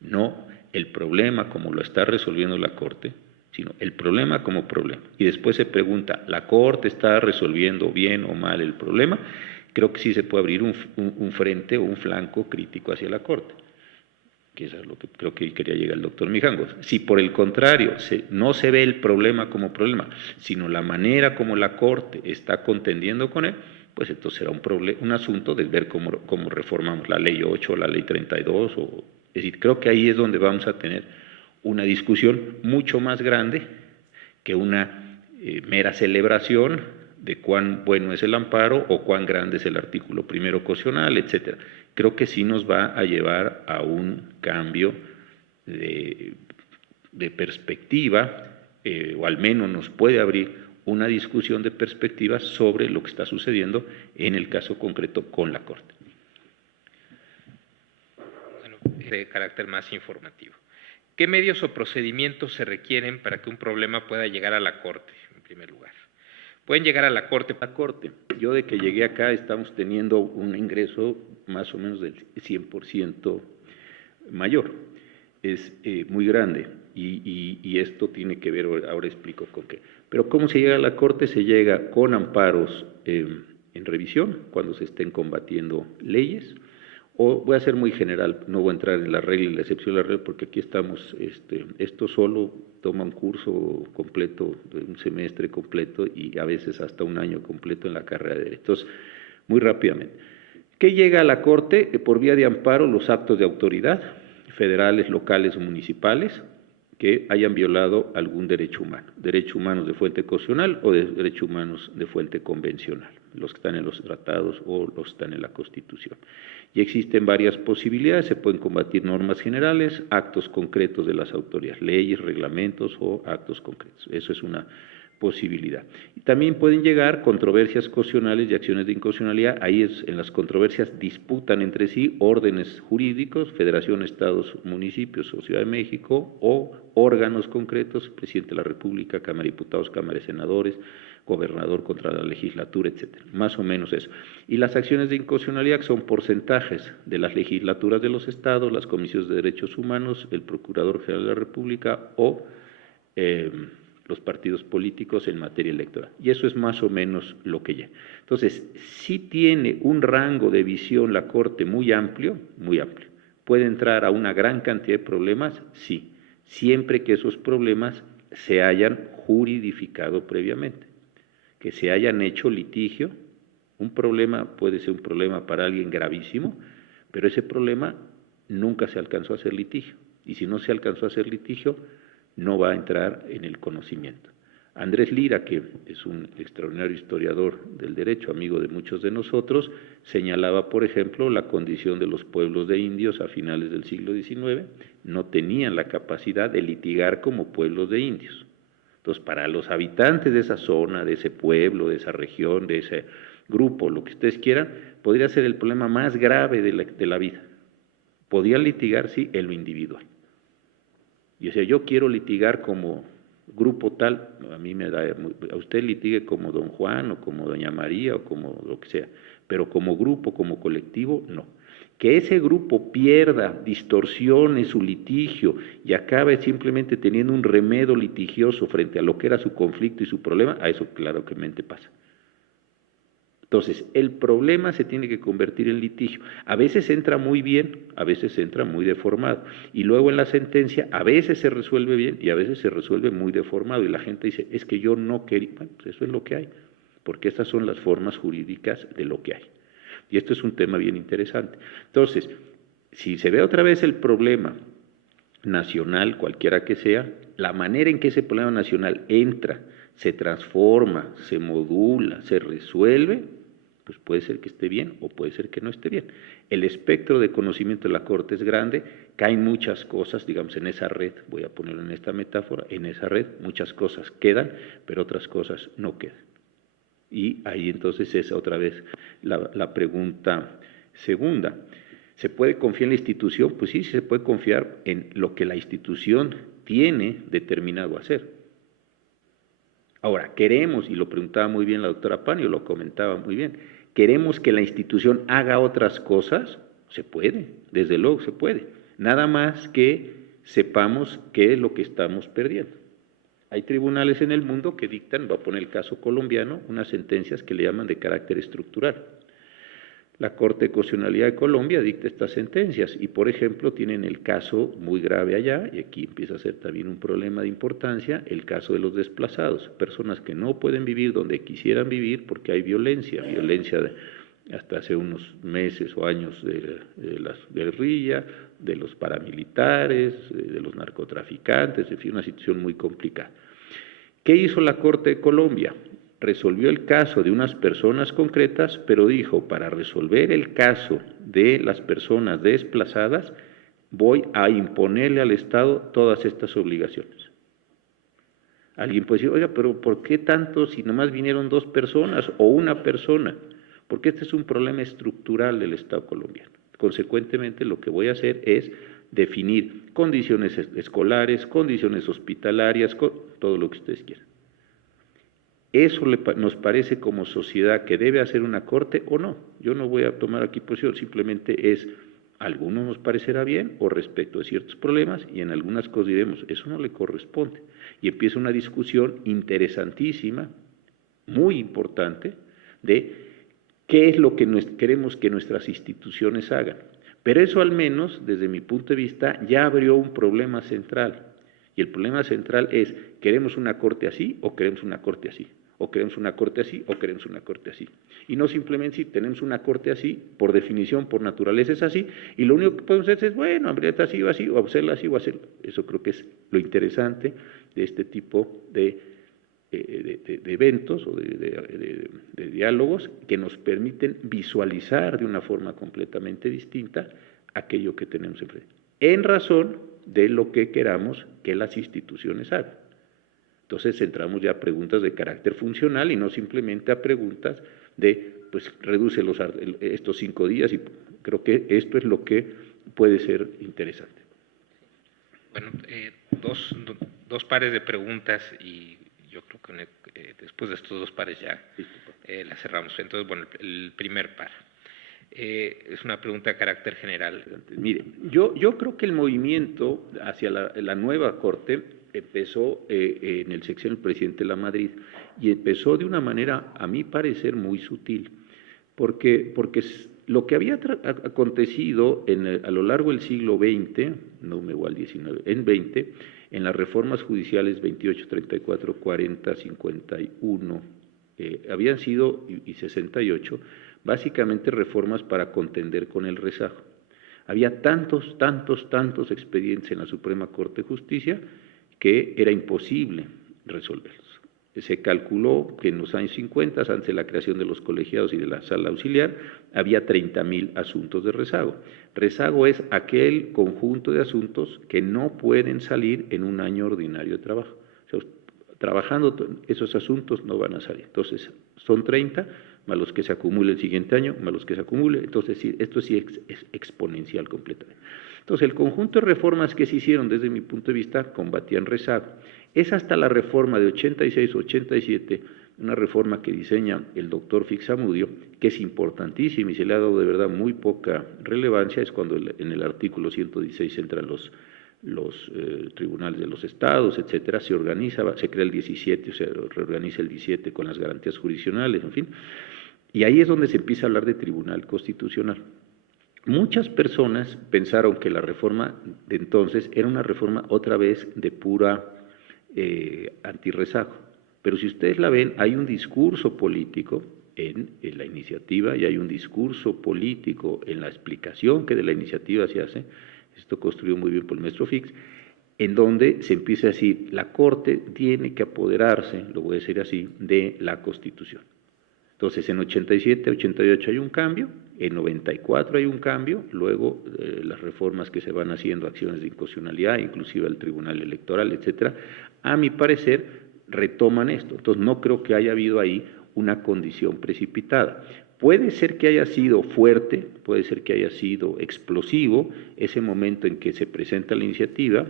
no el problema como lo está resolviendo la Corte, sino el problema como problema, y después se pregunta, ¿la Corte está resolviendo bien o mal el problema? Creo que sí se puede abrir un frente o un flanco crítico hacia la Corte, que eso es lo que creo que quería llegar el doctor Mijangos. Si por el contrario no se ve el problema como problema, sino la manera como la Corte está contendiendo con él, pues entonces será un asunto de ver cómo reformamos la Ley 8 o la Ley 32. Es decir, creo que ahí es donde vamos a tener una discusión mucho más grande que una mera celebración de cuán bueno es el amparo o cuán grande es el artículo primero constitucional, etcétera. Creo que sí nos va a llevar a un cambio de perspectiva, o al menos nos puede abrir una discusión de perspectiva sobre lo que está sucediendo en el caso concreto con la Corte. Bueno, de carácter más informativo. ¿Qué medios o procedimientos se requieren para que un problema pueda llegar a la Corte, en primer lugar? Pueden llegar a la Corte. Yo de que llegué acá estamos teniendo un ingreso más o menos del 100% mayor. Es muy grande y esto tiene que ver, ahora explico con qué. Pero ¿cómo se llega a la Corte? Se llega con amparos en revisión, cuando se estén combatiendo leyes, o voy a ser muy general, no voy a entrar en la regla y la excepción de la regla, porque aquí estamos, esto solo toma un curso completo, un semestre completo y a veces hasta un año completo en la carrera de Derecho. Entonces, muy rápidamente. ¿Qué llega a la Corte? Por vía de amparo, los actos de autoridad, federales, locales o municipales, que hayan violado algún derecho humano, derechos humanos de fuente constitucional o de derechos humanos de fuente convencional, los que están en los tratados o los que están en la Constitución. Y existen varias posibilidades, se pueden combatir normas generales, actos concretos de las autoridades, leyes, reglamentos o actos concretos. Eso es una posibilidad. Y también pueden llegar controversias constitucionales y acciones de inconstitucionalidad. Ahí en las controversias disputan entre sí órdenes jurídicos, Federación, Estados, municipios o Ciudad de México, o órganos concretos, Presidente de la República, Cámara de Diputados, Cámara de Senadores, gobernador contra la legislatura, etcétera. Más o menos eso. Y las acciones de inconstitucionalidad son porcentajes de las legislaturas de los estados, las comisiones de derechos humanos, el Procurador General de la República o los partidos políticos en materia electoral. Y eso es más o menos lo que llega. Entonces, sí tiene un rango de visión la Corte muy amplio, muy amplio. ¿Puede entrar a una gran cantidad de problemas? Sí, siempre que esos problemas se hayan juridificado previamente, que se hayan hecho litigio. Un problema puede ser un problema para alguien gravísimo, pero ese problema nunca se alcanzó a hacer litigio. Y si no se alcanzó a hacer litigio, no va a entrar en el conocimiento. Andrés Lira, que es un extraordinario historiador del derecho, amigo de muchos de nosotros, señalaba, por ejemplo, la condición de los pueblos de indios a finales del siglo XIX, no tenían la capacidad de litigar como pueblos de indios. Entonces, para los habitantes de esa zona, de ese pueblo, de esa región, de ese grupo, lo que ustedes quieran, podría ser el problema más grave de la vida. Podían litigar, sí, en lo individual. Y o sea, yo quiero litigar como grupo tal, a mí me da, a usted litigue como don Juan o como doña María o como lo que sea, pero como grupo, como colectivo, no. Que ese grupo pierda, distorsione su litigio y acabe simplemente teniendo un remedio litigioso frente a lo que era su conflicto y su problema, a eso claramente pasa. Entonces, el problema se tiene que convertir en litigio. A veces entra muy bien, a veces entra muy deformado. Y luego en la sentencia, a veces se resuelve bien y a veces se resuelve muy deformado. Y la gente dice, es que yo no quería. Bueno, pues eso es lo que hay, porque estas son las formas jurídicas de lo que hay. Y esto es un tema bien interesante. Entonces, si se ve otra vez el problema nacional, cualquiera que sea, la manera en que ese problema nacional entra, se transforma, se modula, se resuelve, pues puede ser que esté bien o puede ser que no esté bien. El espectro de conocimiento de la Corte es grande, caen muchas cosas, digamos, en esa red, voy a ponerlo en esta metáfora, en esa red muchas cosas quedan, pero otras cosas no quedan. Y ahí entonces es otra vez la pregunta segunda. ¿Se puede confiar en la institución? Pues sí, se puede confiar en lo que la institución tiene determinado hacer. Ahora, queremos, y lo preguntaba muy bien la doctora Panio, lo comentaba muy bien, ¿queremos que la institución haga otras cosas? Se puede, desde luego se puede. Nada más que sepamos qué es lo que estamos perdiendo. Hay tribunales en el mundo que dictan, voy a poner el caso colombiano, unas sentencias que le llaman de carácter estructural. La Corte de Constitucionalidad de Colombia dicta estas sentencias y, por ejemplo, tienen el caso muy grave allá, y aquí empieza a ser también un problema de importancia, el caso de los desplazados, personas que no pueden vivir donde quisieran vivir porque hay violencia hasta hace unos meses o años de la guerrilla, de los paramilitares, de los narcotraficantes, en fin, una situación muy complicada. ¿Qué hizo la Corte de Colombia? resolvió el caso de unas personas concretas, pero dijo, para resolver el caso de las personas desplazadas, voy a imponerle al Estado todas estas obligaciones. Alguien puede decir, oiga, pero ¿por qué tanto si nomás vinieron 2 personas o una persona? Porque este es un problema estructural del Estado colombiano. Consecuentemente, lo que voy a hacer es definir condiciones escolares, condiciones hospitalarias, todo lo que ustedes quieran. ¿Eso nos parece como sociedad que debe hacer una corte o no? Yo no voy a tomar aquí posición, simplemente es, a algunos nos parecerá bien o respecto a ciertos problemas y en algunas cosas diremos, eso no le corresponde. Y empieza una discusión interesantísima, muy importante, de qué es lo que queremos que nuestras instituciones hagan. Pero eso al menos, desde mi punto de vista, ya abrió un problema central. Y el problema central es, ¿queremos una corte así o queremos una corte así? O queremos una corte así, o queremos una corte así. Y no simplemente si tenemos una corte así, por definición, por naturaleza es así, y lo único que podemos hacer es, bueno, abrirla así o así, o hacerla así o hacerla. Eso creo que es lo interesante de este tipo de eventos o de diálogos que nos permiten visualizar de una forma completamente distinta aquello que tenemos enfrente, en razón de lo que queramos que las instituciones hagan. Entonces entramos ya a preguntas de carácter funcional y no simplemente a preguntas de, pues reduce estos 5 días y creo que esto es lo que puede ser interesante. Bueno, dos pares de preguntas y yo creo que después de estos 2 pares ya la cerramos. Entonces, bueno, el primer par. Es una pregunta de carácter general. Mire, yo creo que el movimiento hacia la nueva Corte empezó en el sexenio del presidente Lamadrid y empezó de una manera, a mi parecer, muy sutil, porque lo que había acontecido a lo largo del siglo XX, no me voy al XIX, en XX, en las reformas judiciales 28, 34, 40, 51, habían sido, y 68, básicamente reformas para contender con el rezago. Había tantos expedientes en la Suprema Corte de Justicia que era imposible resolverlos. Se calculó que en los años 50, antes de la creación de los colegiados y de la sala auxiliar, había 30,000 asuntos de rezago. Rezago es aquel conjunto de asuntos que no pueden salir en un año ordinario de trabajo. O sea, trabajando esos asuntos no van a salir. Entonces, son 30, más los que se acumule el siguiente año, más los que se acumule. Entonces, esto sí es exponencial completamente. Entonces, el conjunto de reformas que se hicieron desde mi punto de vista combatían rezago. Es hasta la reforma de 86-87, una reforma que diseña el doctor Fixamudio, que es importantísima y se le ha dado de verdad muy poca relevancia, es cuando en el artículo 116 entran los tribunales de los estados, etcétera, se organiza, se crea el 17, o se reorganiza el 17 con las garantías jurisdiccionales, en fin, y ahí es donde se empieza a hablar de tribunal constitucional. Muchas personas pensaron que la reforma de entonces era una reforma otra vez de pura antirrezago, pero si ustedes la ven, hay un discurso político en la iniciativa y hay un discurso político en la explicación que de la iniciativa se hace, esto construido muy bien por el maestro Fix, en donde se empieza a decir, la Corte tiene que apoderarse, lo voy a decir así, de la Constitución. Entonces, en 87, 88 hay un cambio, en 94 hay un cambio, luego las reformas que se van haciendo, acciones de inconstitucionalidad, inclusive el Tribunal Electoral, etcétera, a mi parecer retoman esto. Entonces, no creo que haya habido ahí una condición precipitada. Puede ser que haya sido fuerte, puede ser que haya sido explosivo ese momento en que se presenta la iniciativa,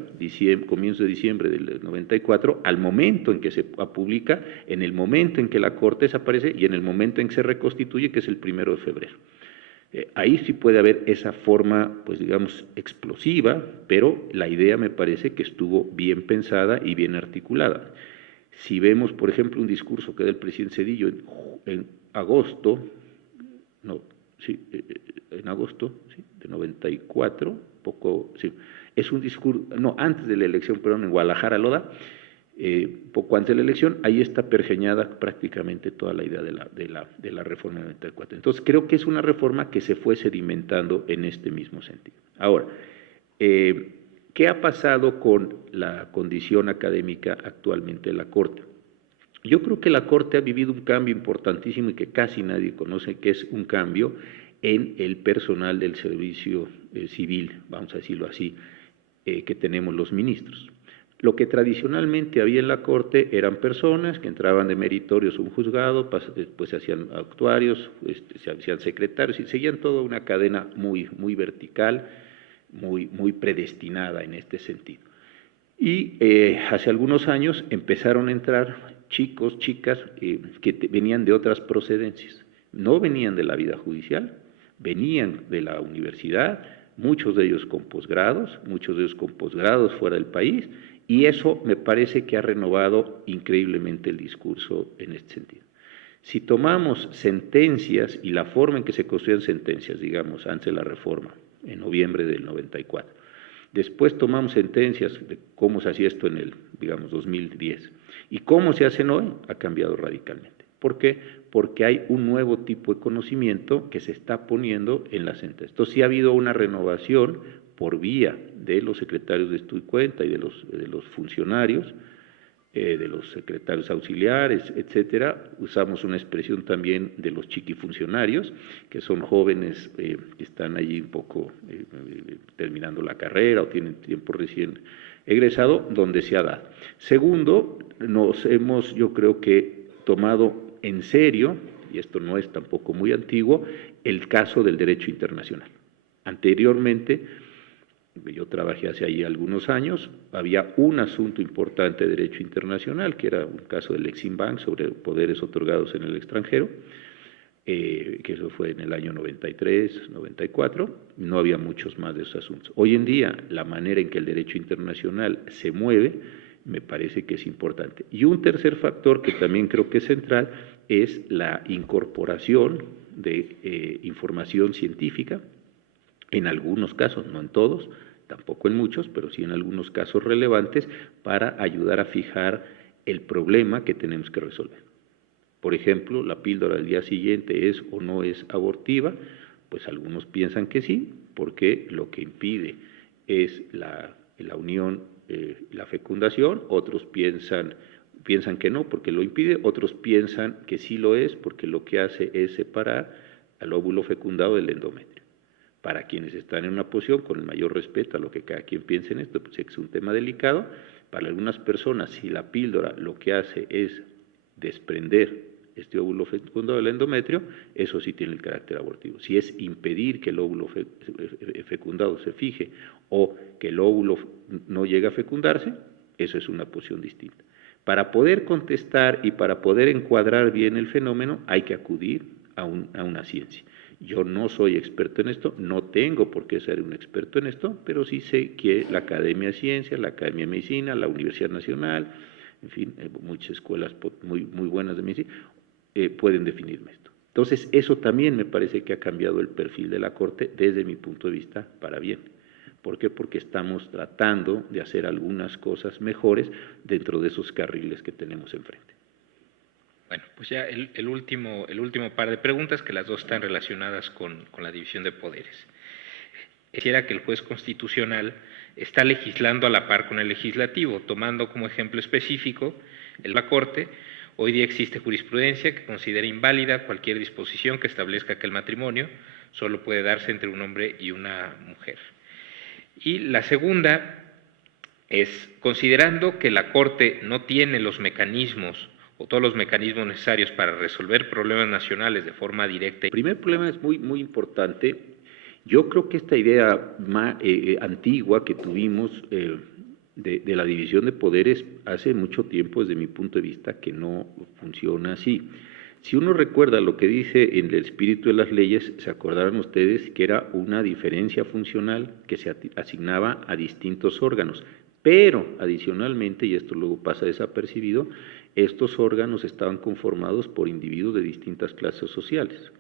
comienzo de diciembre del 94, al momento en que se publica, en el momento en que la Corte desaparece y en el momento en que se reconstituye, que es el 1 de febrero. Ahí sí puede haber esa forma, pues digamos, explosiva, pero la idea me parece que estuvo bien pensada y bien articulada. Si vemos, por ejemplo, un discurso que da el presidente Zedillo en agosto, de 94, es un discurso, antes de la elección, perdón, en Guadalajara lo da, poco antes de la elección, ahí está pergeñada prácticamente toda la idea de la reforma del 94. Entonces, creo que es una reforma que se fue sedimentando en este mismo sentido. Ahora, ¿qué ha pasado con la condición académica actualmente de la Corte? Yo creo que la Corte ha vivido un cambio importantísimo y que casi nadie conoce, que es un cambio en el personal del servicio civil, vamos a decirlo así, que tenemos los ministros. Lo que tradicionalmente había en la Corte eran personas que entraban de meritorios a un juzgado, después se hacían actuarios, se hacían secretarios y seguían toda una cadena muy vertical, muy predestinada en este sentido. Y hace algunos años empezaron a entrar chicos, chicas que venían de otras procedencias, no venían de la vida judicial, venían de la universidad, muchos de ellos con posgrados, muchos de ellos con posgrados fuera del país, y eso me parece que ha renovado increíblemente el discurso en este sentido. Si tomamos sentencias y la forma en que se construían sentencias, digamos, antes de la reforma, en noviembre del 94, después tomamos sentencias de cómo se hacía esto en el, digamos, 2010, y cómo se hacen hoy ha cambiado radicalmente. ¿Por qué? Porque hay un nuevo tipo de conocimiento que se está poniendo en las sentencias. Entonces sí ha habido una renovación por vía de los secretarios de estudio y cuenta y de los funcionarios, de los secretarios auxiliares, etcétera. Usamos una expresión también de los chiquifuncionarios, que son jóvenes que están allí un poco terminando la carrera o tienen tiempo recién egresado, donde se ha dado. Segundo, nos hemos, yo creo que, tomado en serio, y esto no es tampoco muy antiguo, el caso del derecho internacional. Anteriormente, yo trabajé hace ahí algunos años, había un asunto importante de derecho internacional, que era un caso del Exim Bank sobre poderes otorgados en el extranjero, que eso fue en el año 93, 94, no había muchos más de esos asuntos. Hoy en día, la manera en que el derecho internacional se mueve, me parece que es importante. Y un tercer factor que también creo que es central es la incorporación de información científica, en algunos casos, no en todos, tampoco en muchos, pero sí en algunos casos relevantes, para ayudar a fijar el problema que tenemos que resolver. Por ejemplo, la píldora del día siguiente es o no es abortiva, pues algunos piensan que sí, porque lo que impide es la unión, la fecundación, otros piensan que no, porque lo impide, otros piensan que sí lo es, porque lo que hace es separar al óvulo fecundado del endometrio. Para quienes están en una posición, con el mayor respeto a lo que cada quien piense en esto, pues es un tema delicado. Para algunas personas, si la píldora lo que hace es desprender este óvulo fecundado del endometrio, eso sí tiene el carácter abortivo. Si es impedir que el óvulo fecundado se fije o que el óvulo no llegue a fecundarse, eso es una posición distinta. Para poder contestar y para poder encuadrar bien el fenómeno, hay que acudir a una ciencia. Yo no soy experto en esto, no tengo por qué ser un experto en esto, pero sí sé que la Academia de Ciencias, la Academia de Medicina, la Universidad Nacional, en fin, muchas escuelas muy buenas de medicina, pueden definirme esto. Entonces, eso también me parece que ha cambiado el perfil de la Corte desde mi punto de vista para bien. ¿Por qué? Porque estamos tratando de hacer algunas cosas mejores dentro de esos carriles que tenemos enfrente. Bueno, pues ya el último par de preguntas, que las dos están relacionadas con la división de poderes. Quisiera que el juez constitucional está legislando a la par con el legislativo, tomando como ejemplo específico la Corte. Hoy día existe jurisprudencia que considera inválida cualquier disposición que establezca que el matrimonio solo puede darse entre un hombre y una mujer. Y la segunda es, considerando que la Corte no tiene los mecanismos o todos los mecanismos necesarios para resolver problemas nacionales de forma directa. El primer problema es muy importante. Yo creo que esta idea más antigua que tuvimos de la división de poderes hace mucho tiempo, desde mi punto de vista, que no funciona así. Si uno recuerda lo que dice en el espíritu de las leyes, se acordarán ustedes que era una diferencia funcional que se asignaba a distintos órganos, pero adicionalmente, y esto luego pasa desapercibido, estos órganos estaban conformados por individuos de distintas clases sociales.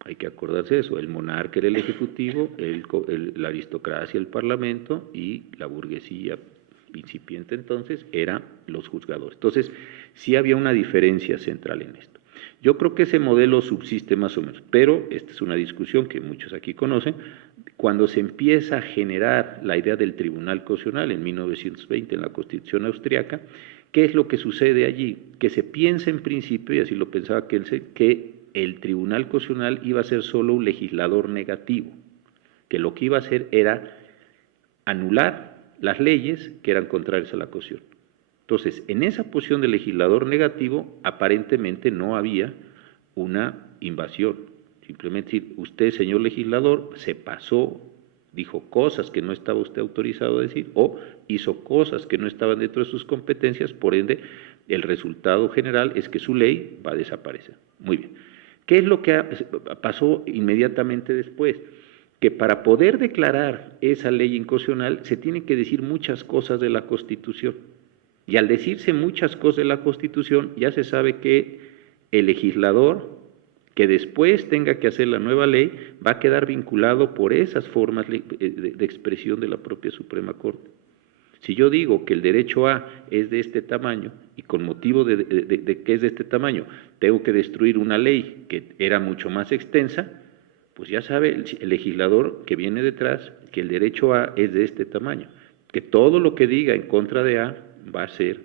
Hay que acordarse de eso, el monarca era el ejecutivo, la aristocracia el parlamento y la burguesía incipiente entonces eran los juzgadores. Entonces, sí había una diferencia central en esto. Yo creo que ese modelo subsiste más o menos, pero esta es una discusión que muchos aquí conocen. Cuando se empieza a generar la idea del Tribunal Constitucional en 1920 en la Constitución austriaca, ¿Qué es lo que sucede allí? Que se piensa en principio, y así lo pensaba Kelsen, que el Tribunal Constitucional iba a ser solo un legislador negativo, que lo que iba a hacer era anular las leyes que eran contrarias a la Constitución. Entonces, en esa posición de legislador negativo, aparentemente no había una invasión. Simplemente decir, usted, señor legislador, se pasó, dijo cosas que no estaba usted autorizado a decir, o hizo cosas que no estaban dentro de sus competencias, por ende, el resultado general es que su ley va a desaparecer. Muy bien. ¿Qué es lo que pasó inmediatamente después? Que para poder declarar esa ley inconstitucional se tienen que decir muchas cosas de la Constitución. Y al decirse muchas cosas de la Constitución, ya se sabe que el legislador que después tenga que hacer la nueva ley va a quedar vinculado por esas formas de expresión de la propia Suprema Corte. Si yo digo que el derecho A es de este tamaño y con motivo de que es de este tamaño tengo que destruir una ley que era mucho más extensa, pues ya sabe el legislador que viene detrás que el derecho A es de este tamaño, que todo lo que diga en contra de A va a ser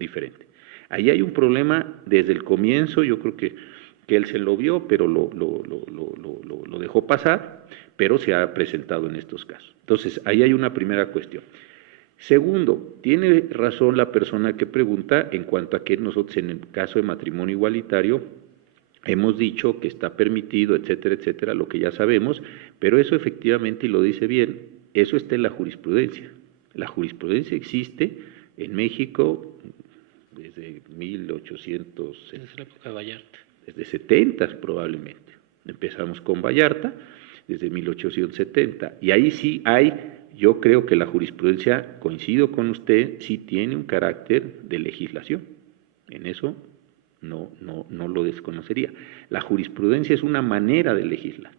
diferente. Ahí hay un problema desde el comienzo, yo creo que él se lo vio, pero lo dejó pasar, pero se ha presentado en estos casos. Entonces, ahí hay una primera cuestión. Segundo, tiene razón la persona que pregunta en cuanto a que nosotros en el caso de matrimonio igualitario hemos dicho que está permitido, etcétera, etcétera, lo que ya sabemos, pero eso efectivamente, y lo dice bien, eso está en la jurisprudencia. La jurisprudencia existe en México desde 1800... Desde la época de Vallarta. Desde 70 probablemente. Empezamos con Vallarta desde 1870. Y ahí sí hay, yo creo que la jurisprudencia, coincido con usted, sí tiene un carácter de legislación. En eso no lo desconocería. La jurisprudencia es una manera de legislar.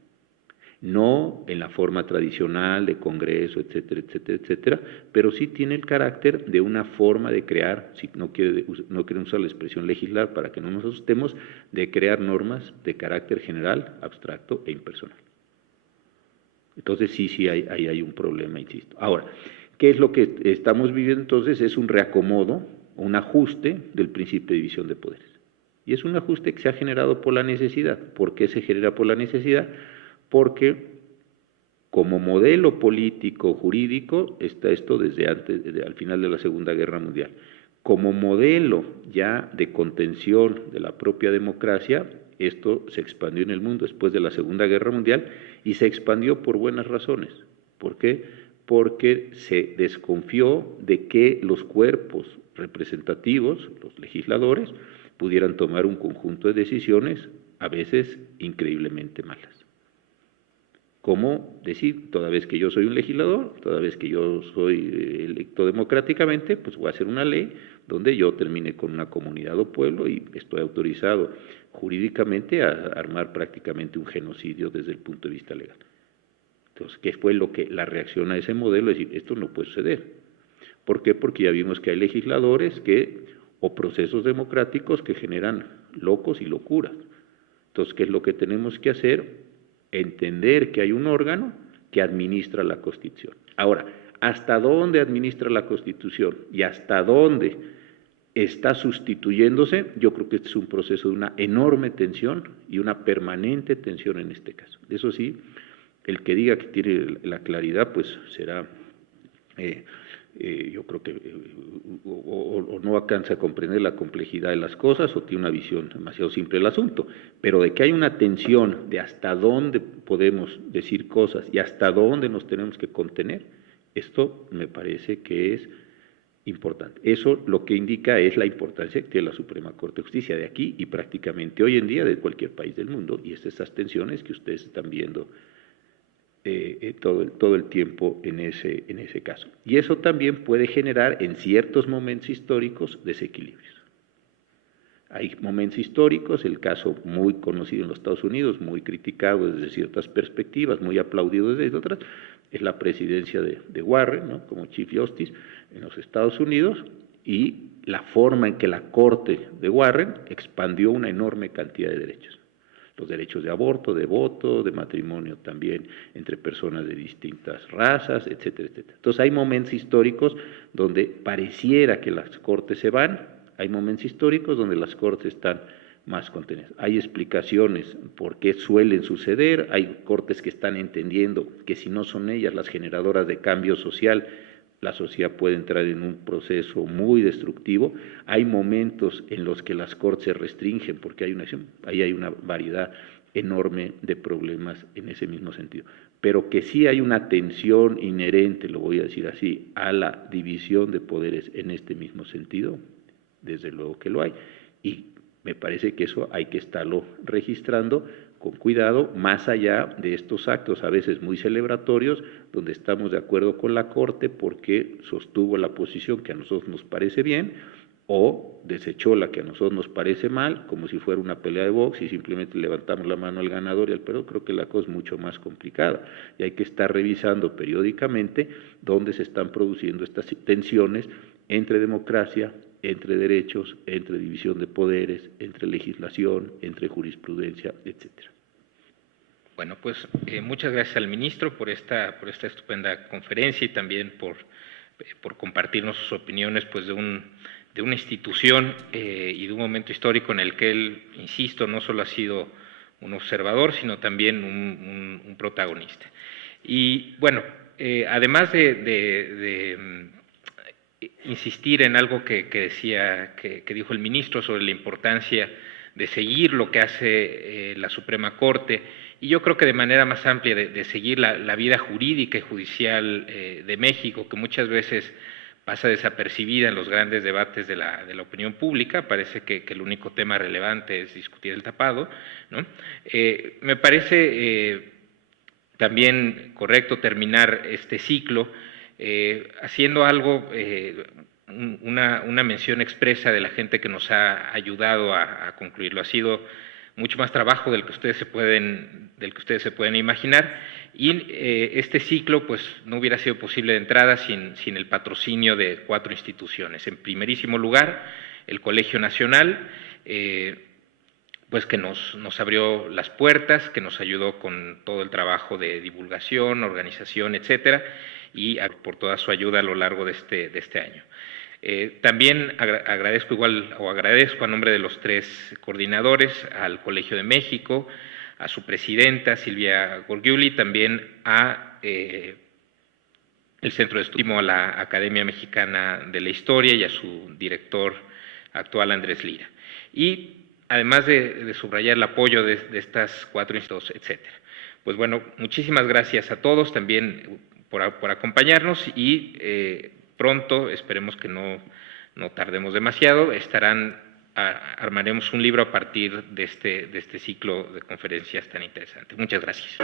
No en la forma tradicional de congreso, etcétera, etcétera, etcétera, pero sí tiene el carácter de una forma de crear, si no quieren usar la expresión legislar para que no nos asustemos, de crear normas de carácter general, abstracto e impersonal. Entonces sí hay un problema, insisto. Ahora, ¿qué es lo que estamos viviendo entonces? Es un reacomodo, un ajuste del principio de división de poderes. Y es un ajuste que se ha generado por la necesidad. ¿Por qué se genera por la necesidad? Porque como modelo político jurídico está esto desde al final de la Segunda Guerra Mundial. Como modelo ya de contención de la propia democracia, esto se expandió en el mundo después de la Segunda Guerra Mundial y se expandió por buenas razones. ¿Por qué? Porque se desconfió de que los cuerpos representativos, los legisladores, pudieran tomar un conjunto de decisiones a veces increíblemente malas. ¿Cómo decir, toda vez que yo soy un legislador, toda vez que yo soy electo democráticamente, pues voy a hacer una ley donde yo termine con una comunidad o pueblo y estoy autorizado jurídicamente a armar prácticamente un genocidio desde el punto de vista legal? Entonces, ¿qué fue la reacción a ese modelo? Es decir, esto no puede suceder. ¿Por qué? Porque ya vimos que hay legisladores o procesos democráticos que generan locos y locuras. Entonces, ¿qué es lo que tenemos que hacer? Entender que hay un órgano que administra la Constitución. Ahora, ¿hasta dónde administra la Constitución y hasta dónde está sustituyéndose? Yo creo que este es un proceso de una enorme tensión y una permanente tensión en este caso. Eso sí, el que diga que tiene la claridad, pues será, yo creo que o no alcanza a comprender la complejidad de las cosas o tiene una visión demasiado simple del asunto, pero de que hay una tensión de hasta dónde podemos decir cosas y hasta dónde nos tenemos que contener, esto me parece que es importante. Eso lo que indica es la importancia que tiene la Suprema Corte de Justicia de aquí y prácticamente hoy en día de cualquier país del mundo, y es esas tensiones que ustedes están viendo todo el tiempo en ese caso. Y eso también puede generar en ciertos momentos históricos desequilibrios. Hay momentos históricos, el caso muy conocido en los Estados Unidos, muy criticado desde ciertas perspectivas, muy aplaudido desde otras, es la presidencia de Warren, ¿no?, como Chief Justice en los Estados Unidos, y la forma en que la Corte de Warren expandió una enorme cantidad de derechos. los derechos de aborto, de voto, de matrimonio también entre personas de distintas razas, etcétera, etcétera. Entonces hay momentos históricos donde pareciera que las Cortes se van, hay momentos históricos donde las Cortes están más contenidas. Hay explicaciones por qué suelen suceder, hay Cortes que están entendiendo que si no son ellas las generadoras de cambio social, la sociedad puede entrar en un proceso muy destructivo. Hay momentos en los que las Cortes se restringen porque ahí hay una variedad enorme de problemas en ese mismo sentido. Pero que sí hay una tensión inherente, lo voy a decir así, a la división de poderes en este mismo sentido, desde luego que lo hay. Y me parece que eso hay que estarlo registrando con cuidado, más allá de estos actos a veces muy celebratorios, donde estamos de acuerdo con la Corte porque sostuvo la posición que a nosotros nos parece bien, o desechó la que a nosotros nos parece mal, como si fuera una pelea de box y simplemente levantamos la mano al ganador y al perdedor. Creo que la cosa es mucho más complicada y hay que estar revisando periódicamente dónde se están produciendo estas tensiones entre democracia, entre derechos, entre división de poderes, entre legislación, entre jurisprudencia, etcétera. Bueno, pues muchas gracias al ministro por esta estupenda conferencia y también por compartirnos sus opiniones pues de una institución y de un momento histórico en el que él, insisto, no solo ha sido un observador, sino también un protagonista. Y bueno, además de insistir en algo que dijo el ministro sobre la importancia de seguir lo que hace la Suprema Corte, y yo creo que de manera más amplia de seguir la vida jurídica y judicial de México, que muchas veces pasa desapercibida en los grandes debates de la opinión pública. Parece que el único tema relevante es discutir el tapado, ¿no? Me parece también correcto terminar este ciclo haciendo algo, una mención expresa de la gente que nos ha ayudado a concluirlo. Ha sido mucho más trabajo del que ustedes se pueden imaginar, y este ciclo pues no hubiera sido posible de entrada sin el patrocinio de 4 instituciones. En primerísimo lugar, el Colegio Nacional, pues que nos abrió las puertas, que nos ayudó con todo el trabajo de divulgación, organización, etcétera, y por toda su ayuda a lo largo de este año. También agradezco a nombre de los 3 coordinadores, al Colegio de México, a su presidenta Silvia Gorgiuli, también a el Centro de Estudio, a la Academia Mexicana de la Historia y a su director actual, Andrés Lira. Y además de subrayar el apoyo de estas 4 instituciones, etcétera. Pues bueno, muchísimas gracias a todos también por acompañarnos, y pronto, esperemos que no tardemos demasiado, armaremos un libro a partir de este ciclo de conferencias tan interesante. Muchas gracias.